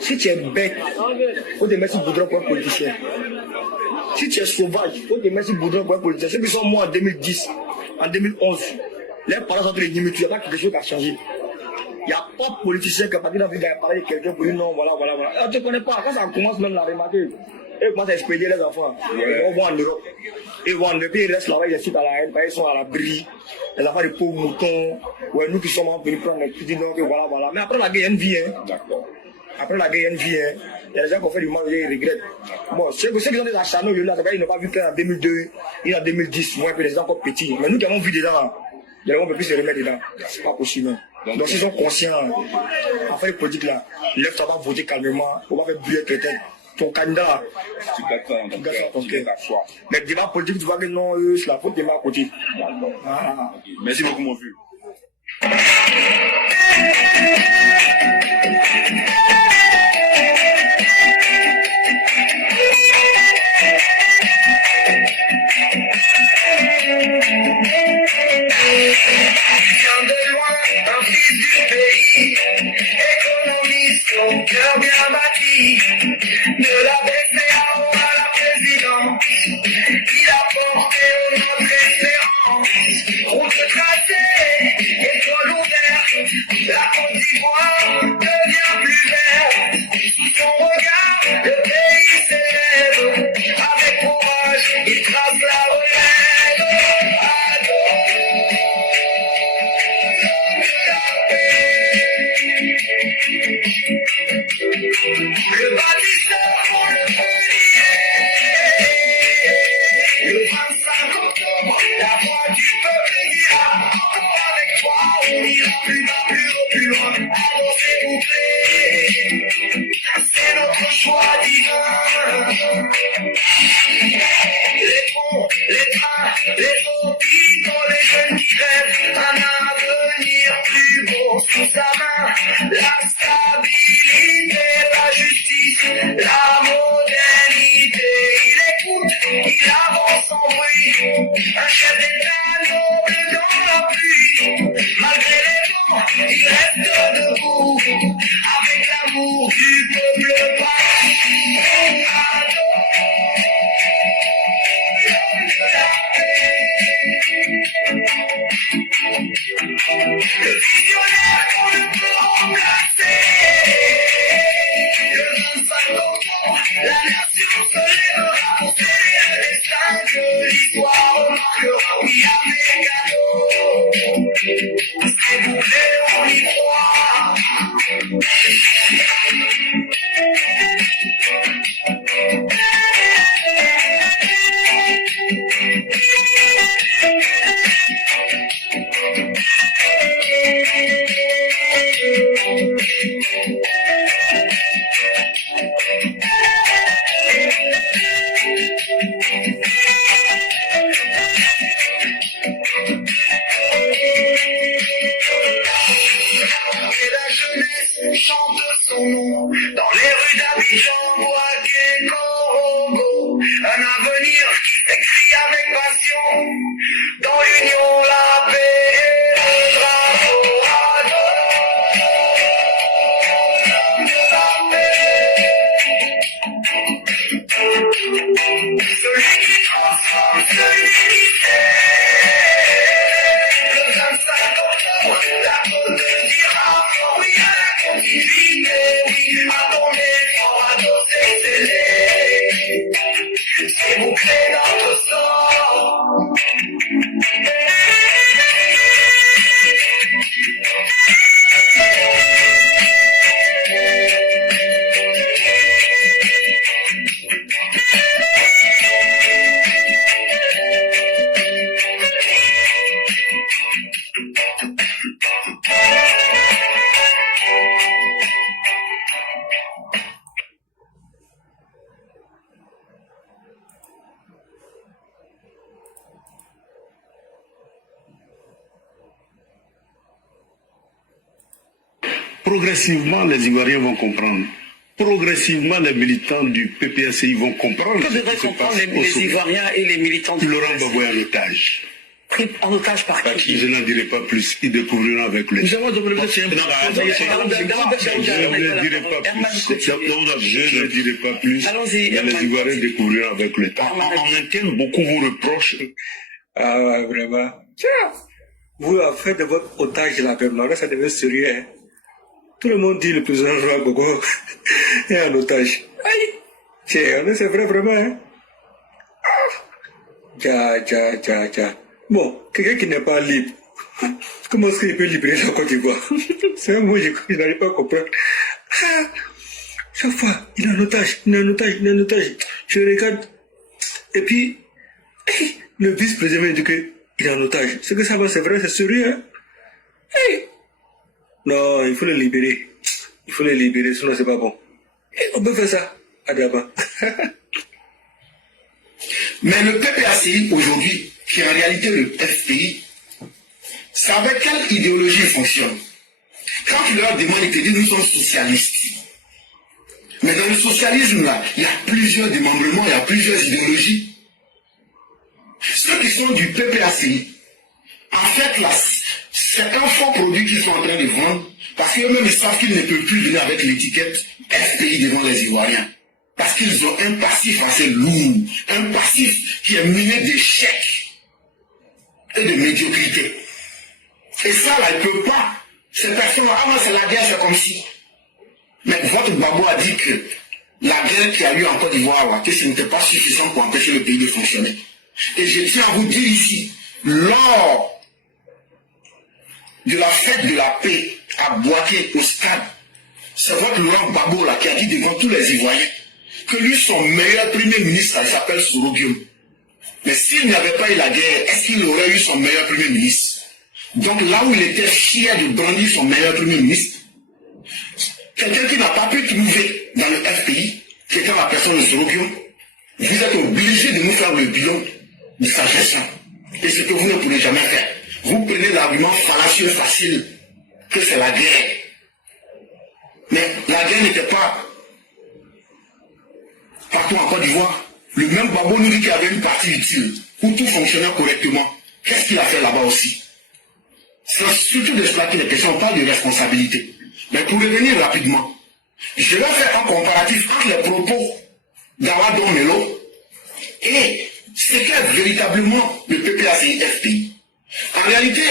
Si tu es bête, on te met sur Boudron pour un politicien. Si tu es sauvage, on te met sur Boudron pour un politicien. Ceux qui sont morts en 2010, en 2011, les parents sont en train de dire, il n'y a pas quelque chose qui a changé. Il n'y a pas de politicien qui a parlé d'envie de parler de quelqu'un pour dire non, voilà. On ne te connaît pas. Quand ça commence même à remarquer, ils commencent à expédier les enfants. On va en Europe. Ils vont en Europe, ils restent là-bas, ils restent à la haine, ils sont à l'abri. Les enfants de pauvres moutons. Ouais, nous qui sommes venus prendre les petits, donc voilà. Mais après la guerre, il y a une vie. Hein. D'accord. Après la guerre, il y a une vie. Hein. Il y a des gens qui ont fait du mal, ils regrettent. Bon, ceux qui ont des acharnés, ils n'ont pas vu qu'en 2002, en 2010, moi, les gens encore petits. Mais nous qui avons vu dedans, on peut plus se remettre dedans. C'est pas possible. Donc, s'ils sont conscients, en fait, les politiques là, lève-toi, va voter calmement, on va faire brûler quelqu'un. Ton candidat, tu gâtes ton cœur. Mais le débat politique, tu vois que non, c'est la faute de ma côté. Ah. Okay. Merci beaucoup, mon vieux. Un fils du pays, économiste au cœur bien bâti, de la BCAO à la présidence, il a porté au notre espérance, route tracée, école ouverte, la Côte d'Ivoire devient plus verte, sous son regard, le pays s'élève, avec courage, il trace la relève, le bâtisseur pour le feuillier. Le 25 octobre, la voix du peuple dira encore avec toi, on ira plus bas, plus haut, plus loin. Alors s'il vous plaît, c'est notre choix divin. Les ponts, les trains, les hôpitaux, les jeunes qui rêvent un avenir plus beau sous sa main. La stabilité, la justice, la modernité. Il écoute, il avance sans bruit. Un chef d'État noble dans la pluie. Malgré les vents, il reste debout. Avec l'amour du peuple parti. Le visionnaire qu'on ne peut remplacer. Le 25 octobre, la nation se lèvera pour sceller le destin que l'histoire remarquera. Oui, Américanos, s'il vous plaît, on y croit. Et la jeunesse chante son nom dans les rues d'Abidjan, Bouaké, Korogo. Un avenir écrit avec passion dans l'union, la paix et le drapeau. progressivement, les Ivoiriens vont comprendre. Progressivement, les militants du PPACI vont comprendre. Que devraient comprendre les Ivoiriens et les militants du Laurent Gbagbo est en otage. Pris en otage par qui? Je n'en dirai pas plus. Ils découvriront avec le temps. Nous avons demandé Je ne dirai pas plus. Je ne dirai pas plus. Allons-y. Mais les Ivoiriens découvriront avec le temps. En interne, beaucoup vous reprochent. Ah, vraiment. Tiens, vous, en fait, de votre otage là, là, ça devient sérieux. Hein. Tout le monde dit le président Gbagbo est en otage. Aïe. Tiens, c'est vrai, vraiment. Hein. Ah. Bon, quelqu'un qui n'est pas libre, comment est-ce qu'il peut libérer la Côte d'Ivoire? C'est un mot que je n'arrive pas à comprendre. Ah, chaque fois, il est en otage. Je regarde. Et puis, le vice-président dit qu'il est en otage. Ce que ça va, c'est vrai, c'est sérieux. Hein? Hey. Non, il faut le libérer. Sinon c'est pas bon. Et on peut faire ça à Daba. Mais le PPACI aujourd'hui, qui est en réalité le FPI, c'est avec quelle idéologie il fonctionne? Quand tu leur demandes, ils te disent nous sommes socialistes. Mais dans le socialisme là, il y a plusieurs démembrements, il y a plusieurs idéologies. Ceux qui sont du PPACI, en fait là, c'est un faux produit qu'ils sont en train de vendre, parce qu'eux-mêmes ils savent qu'ils ne peuvent plus venir avec l'étiquette FPI devant les Ivoiriens. Parce qu'ils ont un passif assez lourd, un passif qui est miné d'échecs et de médiocrité. Et ça là, ils ne peuvent pas. Ces personnes-là, ah non, c'est la guerre, c'est comme si. Mais votre Gbagbo a dit que la guerre qui a eu en Côte d'Ivoire, là, que ce n'était pas suffisant pour empêcher le pays de fonctionner. Et je tiens à vous dire ici, lors de la fête de la paix à Boaké, au stade, c'est votre Laurent Gbagbo là qui a dit devant tous les Ivoiriens que lui, son meilleur premier ministre, il s'appelle Soroguium. Mais s'il n'y avait pas eu la guerre, est-ce qu'il aurait eu son meilleur premier ministre? Donc là où il était fier de brandir son meilleur premier ministre, quelqu'un qui n'a pas pu trouver dans le FPI, qui était la personne de Soroguium, vous êtes obligé de nous faire le bilan de sa gestion. Et ce que vous ne pourrez jamais faire. Vous prenez l'argument fallacieux facile que c'est la guerre. Mais la guerre n'était pas partout en Côte d'Ivoire. Le même Gbagbo nous dit qu'il y avait une partie utile où tout fonctionnait correctement. Qu'est-ce qu'il a fait là-bas aussi? C'est surtout d'exploiter les questions, on parle de responsabilité. Mais pour revenir rapidement, je vais faire un comparatif entre les propos d'Awa Don Melo et ce qu'est véritablement le PPACI-FPI. En réalité,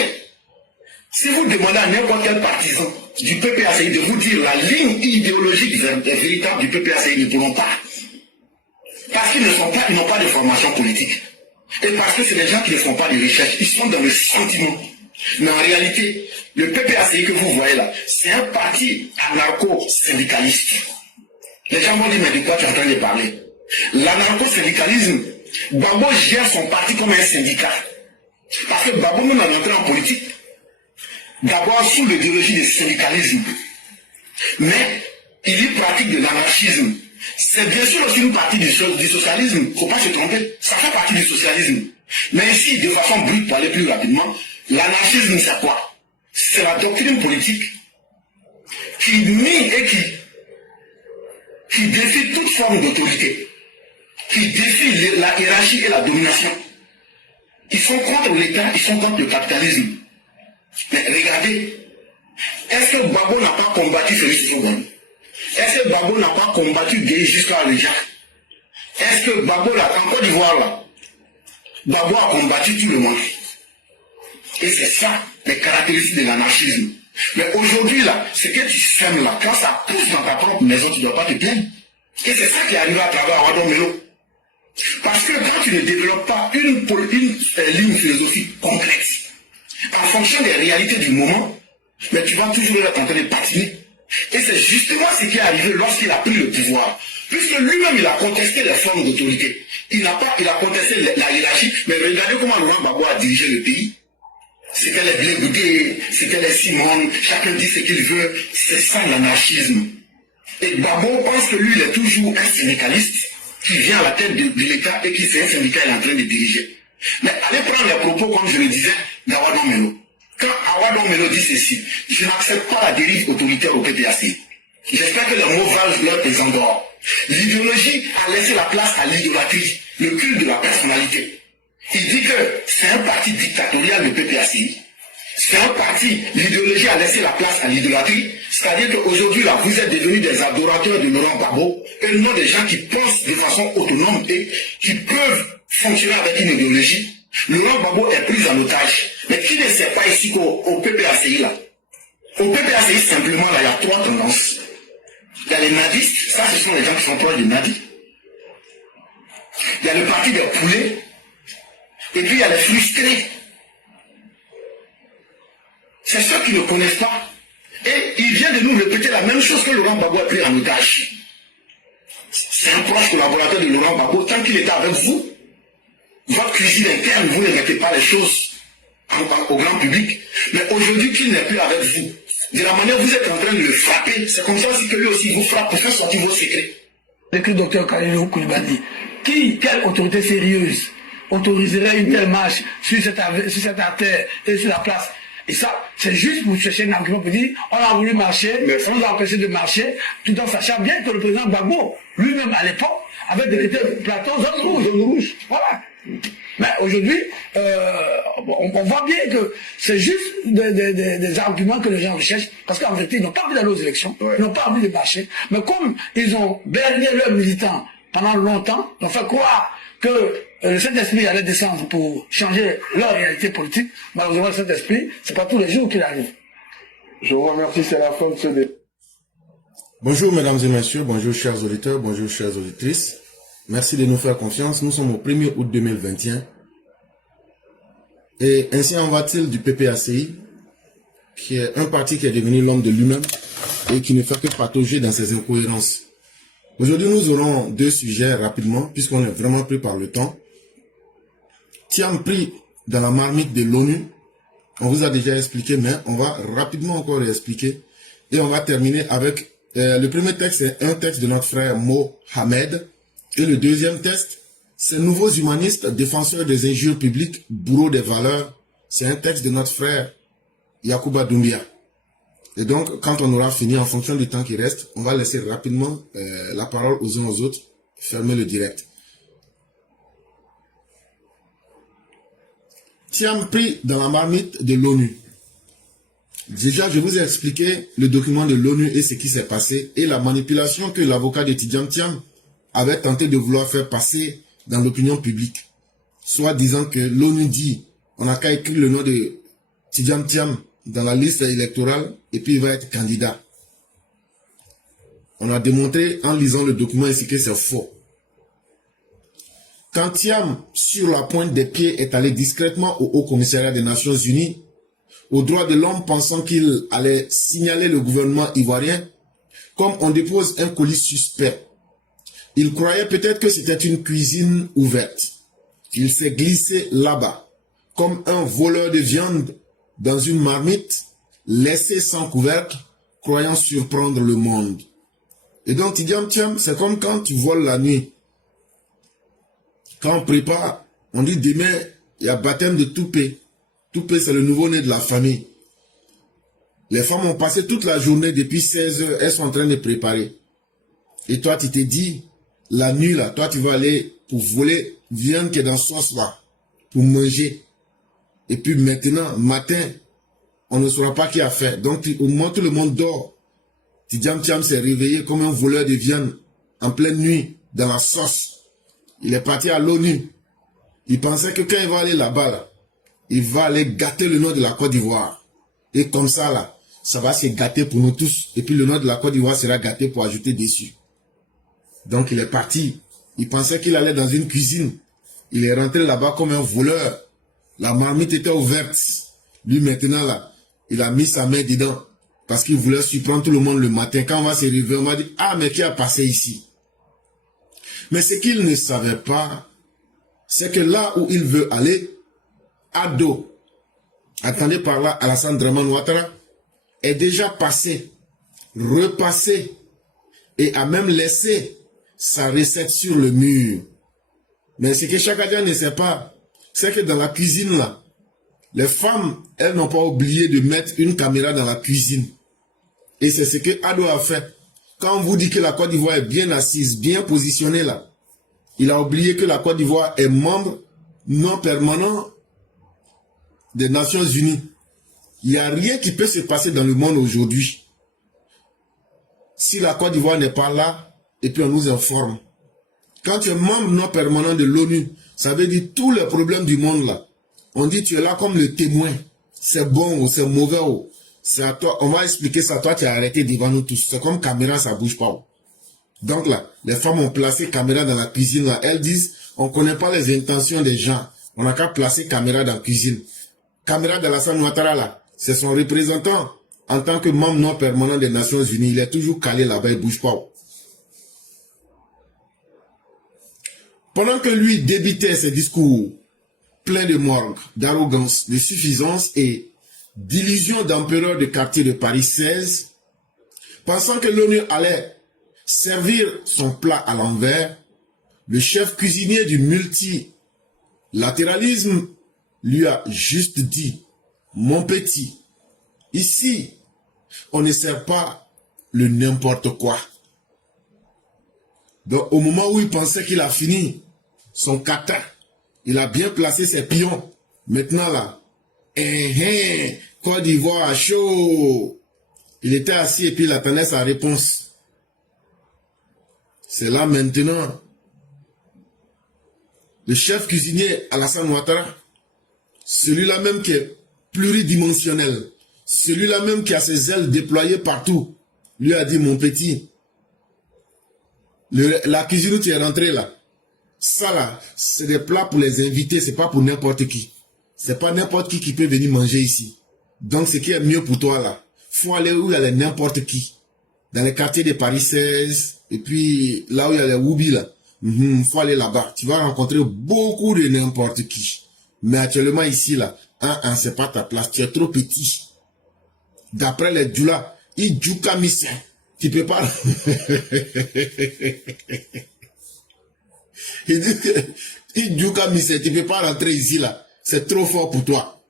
si vous demandez à n'importe quel partisan du PPACI de vous dire la ligne idéologique véritable du PPACI, ils ne pourront pas. Parce qu'ils n'ont pas de formation politique. Et parce que c'est des gens qui ne font pas de recherche. Ils sont dans le sentiment. Mais en réalité, le PPACI que vous voyez là, c'est un parti anarcho-syndicaliste. Les gens vont dire, mais de quoi tu es en train de parler? L'anarcho-syndicalisme, Gbagbo gère son parti comme un syndicat. Parce que Gbagbo, même en entrant en politique, d'abord sous l'idéologie du syndicalisme. Mais il y pratique de l'anarchisme. C'est bien sûr aussi une partie du socialisme. Il ne faut pas se tromper. Ça fait partie du socialisme. Mais ici, de façon brute, pour aller plus rapidement, l'anarchisme, c'est quoi? C'est la doctrine politique qui nie et qui défie toute forme d'autorité, qui défie la hiérarchie et la domination. Ils sont contre l'État, ils sont contre le capitalisme. Mais regardez, est-ce que Gbagbo n'a pas combattu Félix Tshisekedi? Est-ce que Gbagbo n'a pas combattu Gueye jusqu'à Lejac? Est-ce que Gbagbo, là, en Côte d'Ivoire, là, Gbagbo a combattu tout le monde? Et c'est ça, les caractéristiques de l'anarchisme. Mais aujourd'hui, là, ce que tu sèmes là, quand ça pousse dans ta propre maison, tu ne dois pas te plaindre. Et c'est ça qui arrive à travers Awa Don Melo. Parce que quand tu ne développes pas une ligne philosophique concrète, en fonction des réalités du moment, mais tu vas toujours être en train de patiner. Et c'est justement ce qui est arrivé lorsqu'il a pris le pouvoir. Puisque lui-même, il a contesté les formes d'autorité. Il a contesté la hiérarchie, mais regardez comment Laurent Gbagbo a dirigé le pays. C'était les Blé Goudé, c'était les Simone, chacun dit ce qu'il veut. C'est ça l'anarchisme. Et Gbagbo pense que lui, il est toujours un syndicaliste qui vient à la tête de l'État et qui fait un syndicat, il est en train de diriger. Mais allez prendre les propos, comme je le disais, d'Awa Don Melo. quand Awadon Melo dit ceci, je n'accepte pas la dérive autoritaire au PPAC. J'espère que les mots valent leur pesant d'or. L'idéologie a laissé la place à l'idolâtrie, le culte de la personnalité. Il dit que c'est un parti dictatorial, le PPACI. C'est un parti, l'idéologie a laissé la place à l'idolâtrie. C'est-à-dire qu'aujourd'hui, là, vous êtes devenus des adorateurs de Laurent Gbagbo, et non des gens qui pensent de façon autonome et qui peuvent fonctionner avec une idéologie. Laurent Gbagbo est pris en otage. Mais qui ne sait pas ici qu'au PPACI, là, au PPACI, simplement, là, il y a trois tendances. Il y a les nadistes, ça, ce sont les gens qui sont proches des nadis. Il y a le parti des poulets, et puis il y a les frustrés. C'est ceux qui ne connaissent pas. Et il vient de nous répéter la même chose que Laurent Gbagbo a pris en otage. C'est un proche collaborateur de Laurent Gbagbo. Tant qu'il était avec vous, votre cuisine interne, vous ne mettez pas les choses au grand public. Mais aujourd'hui, qu'il n'est plus avec vous, de la manière dont vous êtes en train de le frapper, c'est comme ça aussi que lui aussi vous frappe pour faire sortir vos secrets. Avec le docteur Khalilou Koulibaly, quelle autorité sérieuse autoriserait une telle marche sur cette artère et sur la place? Et ça, c'est juste pour chercher un argument pour dire on a voulu marcher, on nous a empêché de marcher, tout en sachant bien que le président Gbagbo, lui-même à l'époque, avait décrété plateau zone rouge. Voilà. Mais aujourd'hui, on voit bien que c'est juste des arguments que les gens recherchent, parce qu'en vérité, ils n'ont pas envie d'aller aux élections, ils n'ont pas envie de marcher. Mais comme ils ont berné leurs militants pendant longtemps, ils ont fait croire que le Saint-Esprit allait descendre pour changer leur réalité politique. Malheureusement, le Saint-Esprit, c'est pas tous les jours qu'il arrive. Je vous remercie, c'est la fin de ce débat. Bonjour mesdames et messieurs, bonjour chers auditeurs, bonjour chères auditrices. Merci de nous faire confiance. Nous sommes au 1er août 2021. Et ainsi en va-t-il du PPACI, qui est un parti qui est devenu l'homme de lui-même et qui ne fait que patauger dans ses incohérences. Aujourd'hui, nous aurons deux sujets rapidement, puisqu'on est vraiment pris par le temps. Thiam pris dans la marmite de l'ONU, on vous a déjà expliqué, mais on va rapidement encore expliquer. Et on va terminer avec le premier texte, c'est un texte de notre frère Mohamed. Et le deuxième texte, c'est Nouveaux humanistes, défenseurs des injures publiques, bourreaux des valeurs. C'est un texte de notre frère Yacouba Doumbia. Et donc, quand on aura fini, en fonction du temps qui reste, on va laisser rapidement la parole aux uns aux autres, fermer le direct. Thiam pris dans la marmite de l'ONU. Déjà, je vous ai expliqué le document de l'ONU et ce qui s'est passé et la manipulation que l'avocat de Thiam avait tenté de vouloir faire passer dans l'opinion publique. Soit disant que l'ONU dit, on n'a qu'à écrire le nom de Thiam dans la liste électorale et puis il va être candidat. On a démontré en lisant le document ici que c'est faux. Quand Thiam, sur la pointe des pieds, est allé discrètement au Haut Commissariat des Nations Unies, aux droits de l'homme, pensant qu'il allait signaler le gouvernement ivoirien, comme on dépose un colis suspect, il croyait peut-être que c'était une cuisine ouverte. Il s'est glissé là-bas, comme un voleur de viande dans une marmite, laissé sans couvercle, croyant surprendre le monde. Et donc, Thiam, c'est comme quand tu voles la nuit. Quand on prépare, on dit demain, il y a baptême de Toupé. Toupé, c'est le nouveau-né de la famille. Les femmes ont passé toute la journée depuis 16 heures, elles sont en train de préparer. Et toi, tu t'es dit, la nuit, là, toi, tu vas aller pour voler viande qui est dans sauce, là, pour manger. Et puis maintenant, matin, on ne saura pas qui a fait. Donc, au moment où tout le monde dort, Thiam s'est réveillé comme un voleur de viande en pleine nuit, dans la sauce. Il est parti à l'ONU. Il pensait que quand il va aller là-bas, là, il va aller gâter le nom de la Côte d'Ivoire. Et comme ça, là, ça va se gâter pour nous tous. Et puis le nom de la Côte d'Ivoire sera gâté pour ajouter dessus. Donc il est parti. Il pensait qu'il allait dans une cuisine. Il est rentré là-bas comme un voleur. La marmite était ouverte. Lui maintenant, là, il a mis sa main dedans. Parce qu'il voulait surprendre tout le monde le matin. Quand on va se réveiller, on va dire, ah, mais qui a passé ici? Mais ce qu'il ne savait pas, c'est que là où il veut aller, Ado, attendez par là Alassane Draman Ouattara, est déjà passé, repassé, et a même laissé sa recette sur le mur. Mais ce que Chaka Dia ne sait pas, c'est que dans la cuisine là, Les femmes, elles n'ont pas oublié de mettre une caméra dans la cuisine. Et c'est ce que Ado a fait. Quand on vous dit que la Côte d'Ivoire est bien assise, bien positionnée là, il a oublié que la Côte d'Ivoire est membre non permanent des Nations Unies. Il n'y a rien qui peut se passer dans le monde aujourd'hui si la Côte d'Ivoire n'est pas là et puis on nous informe. Quand tu es membre non permanent de l'ONU, ça veut dire tous les problèmes du monde là. On dit tu es là comme le témoin. C'est bon ou c'est mauvais ou c'est à toi. On va expliquer ça. Toi tu as arrêté devant nous tous. C'est comme caméra, ça bouge pas. Donc là, les femmes ont placé caméra dans la cuisine là. Elles disent on ne connaît pas les intentions des gens. On n'a qu'à placer caméra dans la cuisine. Caméra d'Alassane Ouattara là, c'est son représentant. En tant que membre non permanent des Nations Unies, il est toujours calé là-bas, il ne bouge pas. Pendant que lui débitait ses discours pleins de morgue, d'arrogance, de suffisance et d'illusion d'empereur de quartier de Paris 16, pensant que l'ONU allait servir son plat à l'envers, le chef cuisinier du multilatéralisme lui a juste dit « Mon petit, ici, on ne sert pas le n'importe quoi. » Donc, au moment où il pensait qu'il a fini son kata, il a bien placé ses pions. Maintenant, là, Côte d'Ivoire à chaud. Il était assis et puis il attendait sa réponse. C'est là maintenant. Le chef cuisinier Alassane Ouattara, celui-là même qui est pluridimensionnel, celui-là même qui a ses ailes déployées partout, lui a dit, mon petit, la cuisine où tu es rentré là, ça là, c'est des plats pour les invités, c'est pas pour n'importe qui. C'est pas n'importe qui peut venir manger ici. Donc ce qui est mieux pour toi là, faut aller où il y a n'importe qui. Dans les quartiers de Paris 16, et puis là où il y a les Woubi là, faut aller là-bas. Tu vas rencontrer beaucoup de n'importe qui. Mais actuellement ici là, c'est pas ta place, tu es trop petit. D'après les Djoula, il Djouka Missé. Tu peux pas. Il dit que il Djouka Missé, tu peux pas rentrer ici là. C'est trop fort pour toi.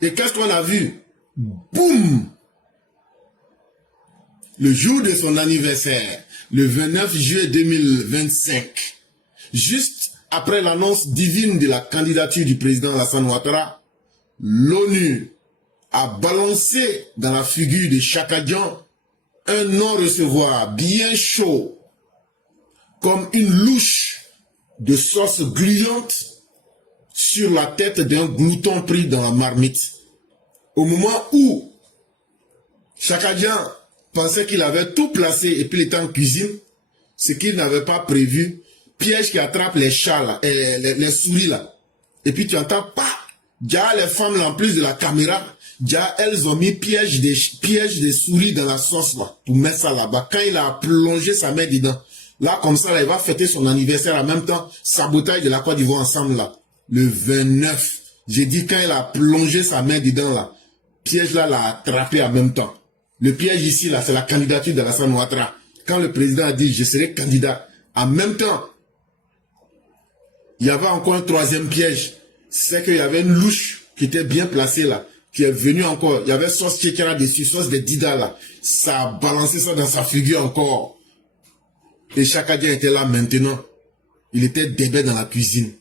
Et qu'est-ce qu'on a vu? Boum! Le jour de son anniversaire, le 29 juillet 2025, juste après l'annonce divine de la candidature du président Alassane Ouattara, l'ONU a balancé dans la figure de Chaka Dian un non-recevoir bien chaud, comme une louche de sauce gluante sur la tête d'un glouton pris dans la marmite. Au moment où Chaka Dian pensait qu'il avait tout placé et puis il était en cuisine, ce qu'il n'avait pas prévu, piège qui attrape les chats là, et les souris là. Et puis tu entends pas, déjà les femmes là, en plus de la caméra, déjà elles ont mis piège des souris dans la sauce là, pour mettre ça là-bas. Quand il a plongé sa main dedans, là comme ça là, il va fêter son anniversaire en même temps, sabotage de la Côte d'Ivoire ensemble là. Le 29, j'ai dit quand il a plongé sa main dedans là, piège là l'a attrapé en même temps. Le piège ici, là, c'est la candidature d'Alassane Ouattara. Quand le président a dit, je serai candidat, en même temps, il y avait encore un troisième piège. C'est qu'il y avait une louche qui était bien placée là, qui est venue encore. Il y avait sauce tchétchara dessus, sauce de Dida là. Ça a balancé ça dans sa figure encore. Et Chaka Dian était là maintenant. Il était débé dans la cuisine.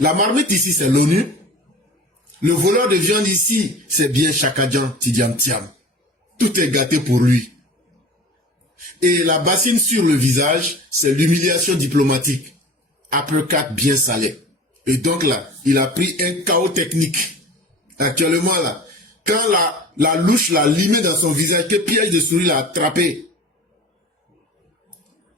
La marmite ici, c'est l'ONU. Le voleur de viande ici, c'est bien Chaka Dian, Tidiam Tiam. Tout est gâté pour lui. Et la bassine sur le visage, c'est l'humiliation diplomatique. Uppercut bien salé. Et donc là, il a pris un chaos technique. Actuellement là, quand la louche l'a limé dans son visage, que piège de souris l'a attrapé,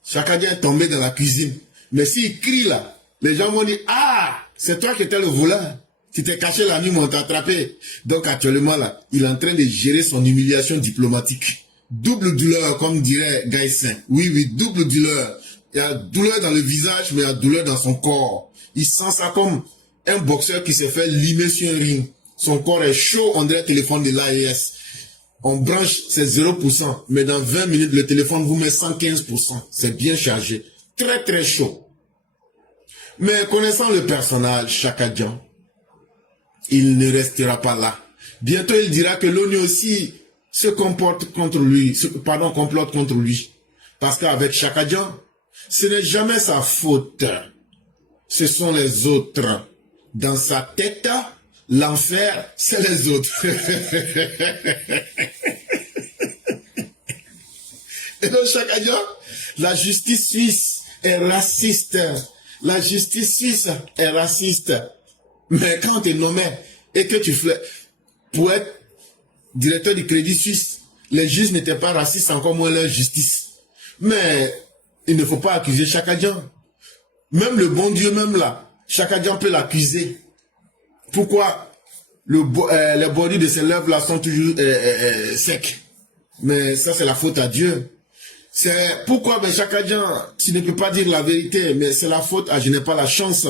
Chaka Dian est tombé dans la cuisine. Mais s'il crie là, les gens vont dire, ah, c'est toi qui étais le voleur. Tu t'es caché la nuit, mais on t'a attrapé. Donc actuellement là, il est en train de gérer son humiliation diplomatique. Double douleur, comme dirait Gaïssin. Oui, double douleur. Il y a douleur dans le visage, mais il y a douleur dans son corps. Il sent ça comme un boxeur qui s'est fait limer sur un ring. Son corps est chaud, on dirait le téléphone de l'AES. On branche, c'est 0%. Mais dans 20 minutes, le téléphone vous met 115%. C'est bien chargé. Très, très chaud. Mais connaissant le personnage, Chaka Dian, il ne restera pas là. Bientôt, il dira que l'ONU aussi se comporte contre lui, complote contre lui. Parce qu'avec Chakadjan, ce n'est jamais sa faute. Ce sont les autres. Dans sa tête, l'enfer, c'est les autres. Et donc, Chakadjan, la justice suisse est raciste. La justice suisse est raciste. Mais quand tu es nommé et que tu fais pour être directeur du Crédit Suisse, les juges n'étaient pas racistes, encore moins leur justice. Mais il ne faut pas accuser Chakadjan. Même le bon Dieu, même là, Chakadjan peut l'accuser. Pourquoi les bordures de ses lèvres là sont toujours secs? Mais ça, c'est la faute à Dieu. C'est pourquoi, Chakadjan, tu ne peux pas dire la vérité, mais c'est la faute à je n'ai pas la chance.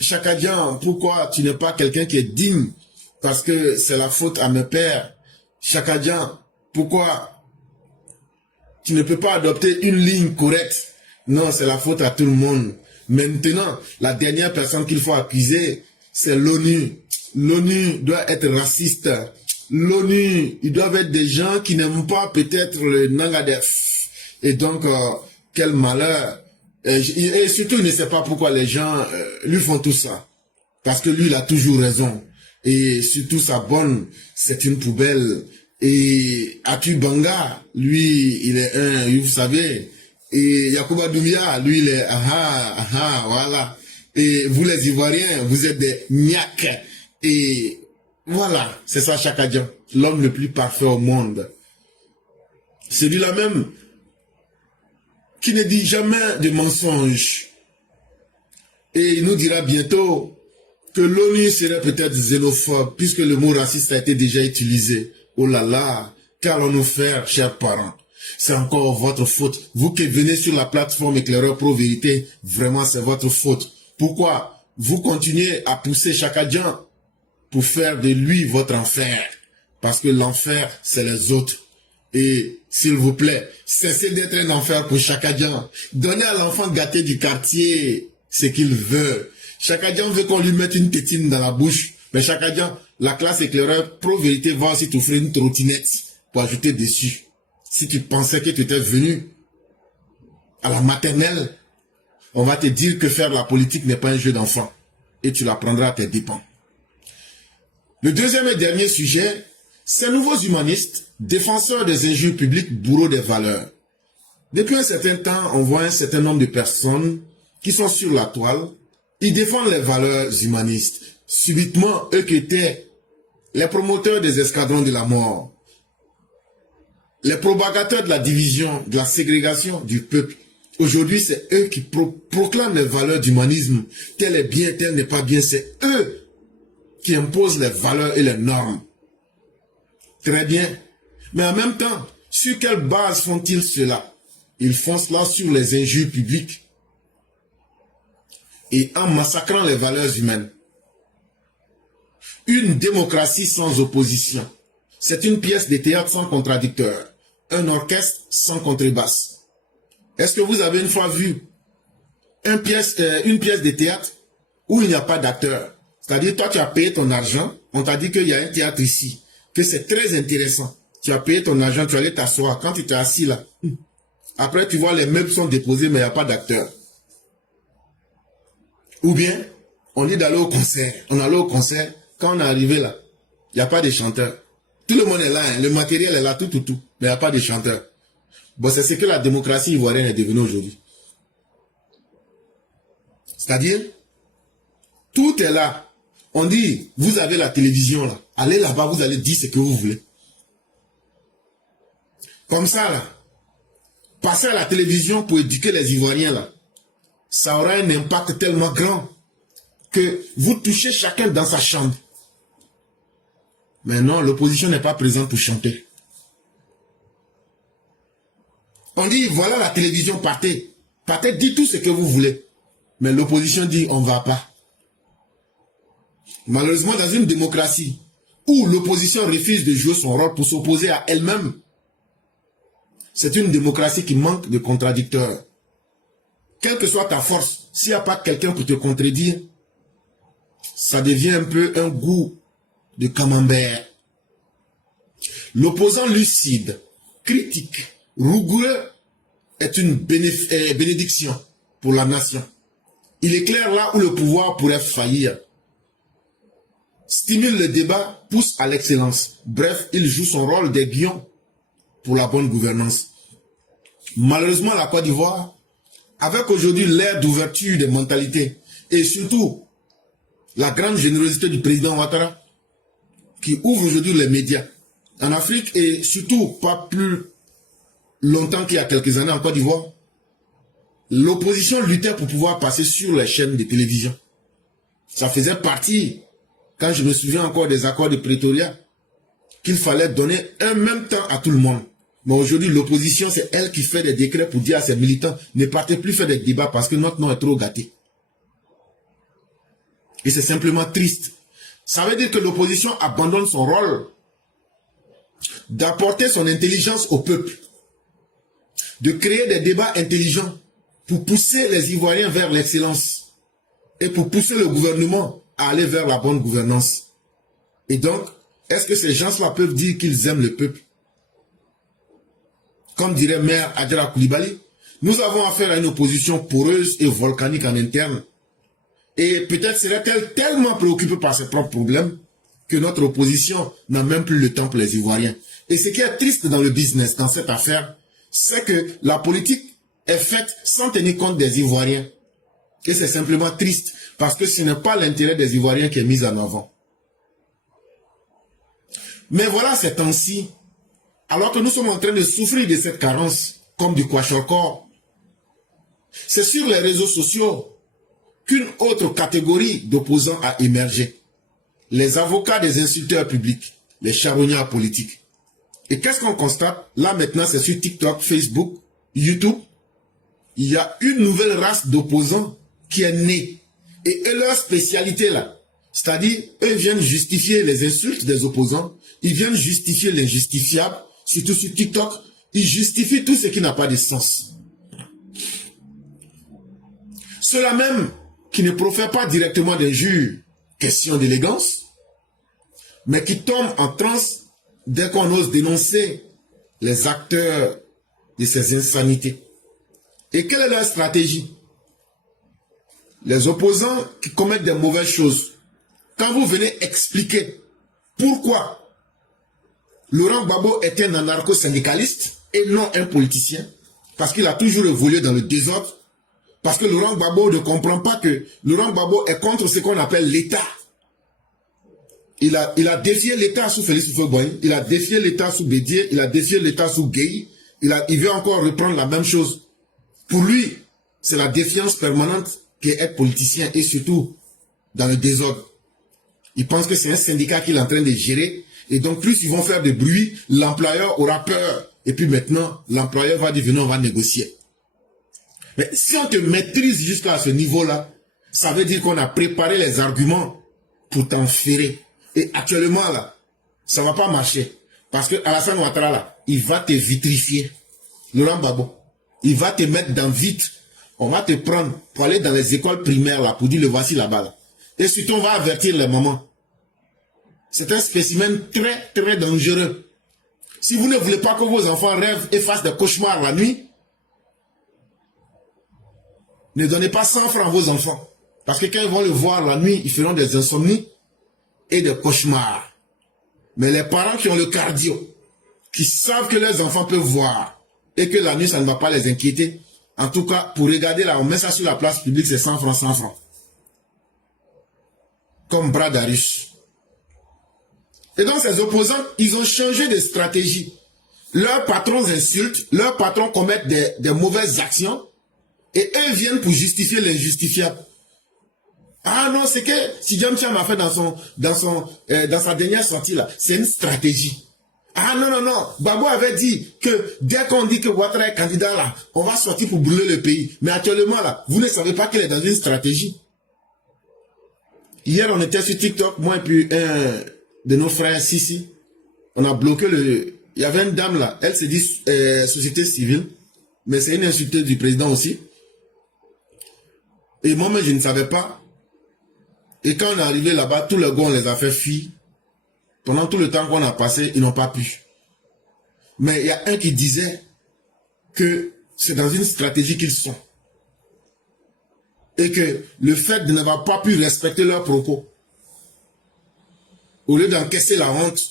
Chakadjan, pourquoi tu n'es pas quelqu'un qui est digne? Parce que c'est la faute à mes pères. Chakadjan, pourquoi tu ne peux pas adopter une ligne correcte? Non, c'est la faute à tout le monde. Maintenant, la dernière personne qu'il faut accuser, c'est l'ONU. L'ONU doit être raciste. L'ONU, ils doivent être des gens qui n'aiment pas peut-être le Nangadef. Et donc, quel malheur. Et surtout, il ne sait pas pourquoi les gens lui font tout ça. Parce que lui, il a toujours raison. Et surtout, sa bonne, c'est une poubelle. Et Atu Banga, lui, il est un, vous savez. Et Yacouba Doumia, lui, il est voilà. Et vous, les Ivoiriens, vous êtes des niaques. Et voilà, c'est ça Chakadjan, l'homme le plus parfait au monde. Celui-là même qui ne dit jamais de mensonges. Et il nous dira bientôt que l'ONU serait peut-être xénophobe, puisque le mot raciste a été déjà utilisé. Oh là là, qu'allons-nous faire, chers parents? C'est encore votre faute. Vous qui venez sur la plateforme Éclaireur Pro Vérité, vraiment c'est votre faute. Pourquoi vous continuez à pousser Chakadjan pour faire de lui votre enfer? Parce que l'enfer, c'est les autres. Et s'il vous plaît, cessez d'être un enfer pour Chakadjan. Donnez à l'enfant gâté du quartier ce qu'il veut. Chakadjan veut qu'on lui mette une tétine dans la bouche. Mais Chakadjan, la classe Éclaireur Pro Vérité va aussi t'offrir une trottinette pour ajouter dessus. Si tu pensais que tu étais venu à la maternelle, on va te dire que faire la politique n'est pas un jeu d'enfant. Et tu l'apprendras à tes dépens. Le deuxième et dernier sujet, ces nouveaux humanistes, défenseurs des injures publiques, bourreaux des valeurs. Depuis un certain temps, on voit un certain nombre de personnes qui sont sur la toile. Ils défendent les valeurs humanistes. Subitement, eux qui étaient les promoteurs des escadrons de la mort, les propagateurs de la division, de la ségrégation du peuple. Aujourd'hui, c'est eux qui proclament les valeurs d'humanisme. Tel est bien, tel n'est pas bien. C'est eux qui imposent les valeurs et les normes. Très bien. Mais en même temps, sur quelle base font-ils cela? Ils font cela sur les injures publiques et en massacrant les valeurs humaines. Une démocratie sans opposition. C'est une pièce de théâtre sans contradicteur. Un orchestre sans contrebasse. Est-ce que vous avez une fois vu une pièce de théâtre où il n'y a pas d'acteur? C'est-à-dire, toi, tu as payé ton argent, on t'a dit qu'il y a un théâtre ici, que c'est très intéressant. Tu as payé ton argent, tu allais t'asseoir. Quand tu t'es assis là, après tu vois les meubles sont déposés, mais il n'y a pas d'acteur. Ou bien, on dit d'aller au concert. On allait au concert, quand on est arrivé là, il n'y a pas de chanteur. Tout le monde est là, hein. Le matériel est là, tout, mais il n'y a pas de chanteur. Bon, c'est ce que la démocratie ivoirienne est devenue aujourd'hui. C'est-à-dire, tout est là. On dit, vous avez la télévision là, allez là-bas, vous allez dire ce que vous voulez. Comme ça là, passer à la télévision pour éduquer les Ivoiriens là, ça aura un impact tellement grand que vous touchez chacun dans sa chambre. Mais non, l'opposition n'est pas présente pour chanter. On dit, voilà la télévision, partez. Partez, dites tout ce que vous voulez. Mais l'opposition dit, on ne va pas. Malheureusement, dans une démocratie où l'opposition refuse de jouer son rôle pour s'opposer à elle-même, c'est une démocratie qui manque de contradicteurs. Quelle que soit ta force, s'il n'y a pas quelqu'un pour te contredire, ça devient un peu un goût de camembert. L'opposant lucide, critique, rigoureux est une bénédiction pour la nation. Il éclaire là où le pouvoir pourrait faillir. Stimule le débat, pousse à l'excellence. Bref, il joue son rôle d'aiguillon pour la bonne gouvernance. Malheureusement, la Côte d'Ivoire, avec aujourd'hui l'ère d'ouverture des mentalités et surtout la grande générosité du président Ouattara, qui ouvre aujourd'hui les médias en Afrique et surtout pas plus longtemps qu'il y a quelques années en Côte d'Ivoire, l'opposition luttait pour pouvoir passer sur les chaînes de télévision. Ça faisait partie, quand je me souviens encore des accords de Pretoria, qu'il fallait donner un même temps à tout le monde. Mais aujourd'hui, l'opposition, c'est elle qui fait des décrets pour dire à ses militants, ne partez plus faire des débats parce que notre nom est trop gâté. Et c'est simplement triste. Ça veut dire que l'opposition abandonne son rôle d'apporter son intelligence au peuple, de créer des débats intelligents pour pousser les Ivoiriens vers l'excellence et pour pousser le gouvernement à aller vers la bonne gouvernance. Et donc, est-ce que ces gens-là peuvent dire qu'ils aiment le peuple? Comme dirait Maire Adjara Koulibaly, nous avons affaire à une opposition poreuse et volcanique en interne. Et peut-être serait-elle tellement préoccupée par ses propres problèmes que notre opposition n'a même plus le temps pour les Ivoiriens. Et ce qui est triste dans le business, dans cette affaire, c'est que la politique est faite sans tenir compte des Ivoiriens. Et c'est simplement triste, parce que ce n'est pas l'intérêt des Ivoiriens qui est mis en avant. Mais voilà ces temps-ci, alors que nous sommes en train de souffrir de cette carence, comme du kwashiorkor, c'est sur les réseaux sociaux qu'une autre catégorie d'opposants a émergé. Les avocats des insulteurs publics, les charognards politiques. Et qu'est-ce qu'on constate? Là maintenant, c'est sur TikTok, Facebook, YouTube. Il y a une nouvelle race d'opposants qui est née. Et leur spécialité là, c'est-à-dire, eux viennent justifier les insultes des opposants, ils viennent justifier l'injustifiable, surtout sur TikTok, ils justifient tout ce qui n'a pas de sens. Ceux-là même qui ne profèrent pas directement d'injures, question d'élégance, mais qui tombent en transe dès qu'on ose dénoncer les acteurs de ces insanités. Et quelle est leur stratégie? Les opposants qui commettent des mauvaises choses, quand vous venez expliquer pourquoi Laurent Gbagbo était un anarcho-syndicaliste et non un politicien, parce qu'il a toujours évolué dans le désordre, parce que Laurent Gbagbo ne comprend pas que Laurent Gbagbo est contre ce qu'on appelle l'État. Il a défié l'État sous Félix Houphouët-Boigny, il a défié l'État sous Bédié, il a défié l'État sous Gueye, il veut encore reprendre la même chose. Pour lui, c'est la défiance permanente qu'est être politicien et surtout dans le désordre. Il pense que c'est un syndicat qu'il est en train de gérer et donc plus ils vont faire de bruit, l'employeur aura peur. Et puis maintenant, l'employeur va dire venez, on va négocier. Mais si on te maîtrise jusqu'à ce niveau-là, ça veut dire qu'on a préparé les arguments pour t'enferrer. Et actuellement là, ça ne va pas marcher. Parce que Alassane Ouattara là, il va te vitrifier. Laurent Gbagbo, il va te mettre dans vite. On va te prendre pour aller dans les écoles primaires là, pour dire le voici là-bas. Là. Et surtout on va avertir les mamans. C'est un spécimen très très dangereux. Si vous ne voulez pas que vos enfants rêvent et fassent des cauchemars la nuit, ne donnez pas 100 francs à vos enfants. Parce que quand ils vont le voir la nuit, ils feront des insomnies et des cauchemars. Mais les parents qui ont le cardio, qui savent que leurs enfants peuvent voir et que la nuit ça ne va pas les inquiéter, en tout cas pour regarder là, on met ça sur la place publique, c'est 100 francs, 100 francs. Comme bras d'Arus. Et donc ces opposants, ils ont changé de stratégie. Leurs patrons insultent, leurs patrons commettent des mauvaises actions et eux viennent pour justifier l'injustifiable. Ah non, c'est que si Diam Thiam a fait dans sa dernière sortie là, c'est une stratégie. Ah non, non, non, Gbagbo avait dit que dès qu'on dit que Ouattara est candidat là, on va sortir pour brûler le pays. Mais actuellement là, vous ne savez pas qu'il est dans une stratégie. Hier on était sur TikTok, moi et puis un de nos frères Sissi, on a bloqué le... Il y avait une dame là, elle se dit société civile, mais c'est une insulteuse du président aussi. Et moi-même je ne savais pas. Et quand on est arrivé là-bas, tous les gars on les a fait filles. Pendant tout le temps qu'on a passé, ils n'ont pas pu. Mais il y a un qui disait que c'est dans une stratégie qu'ils sont. Et que le fait de n'avoir pas pu respecter leurs propos, au lieu d'encaisser la honte,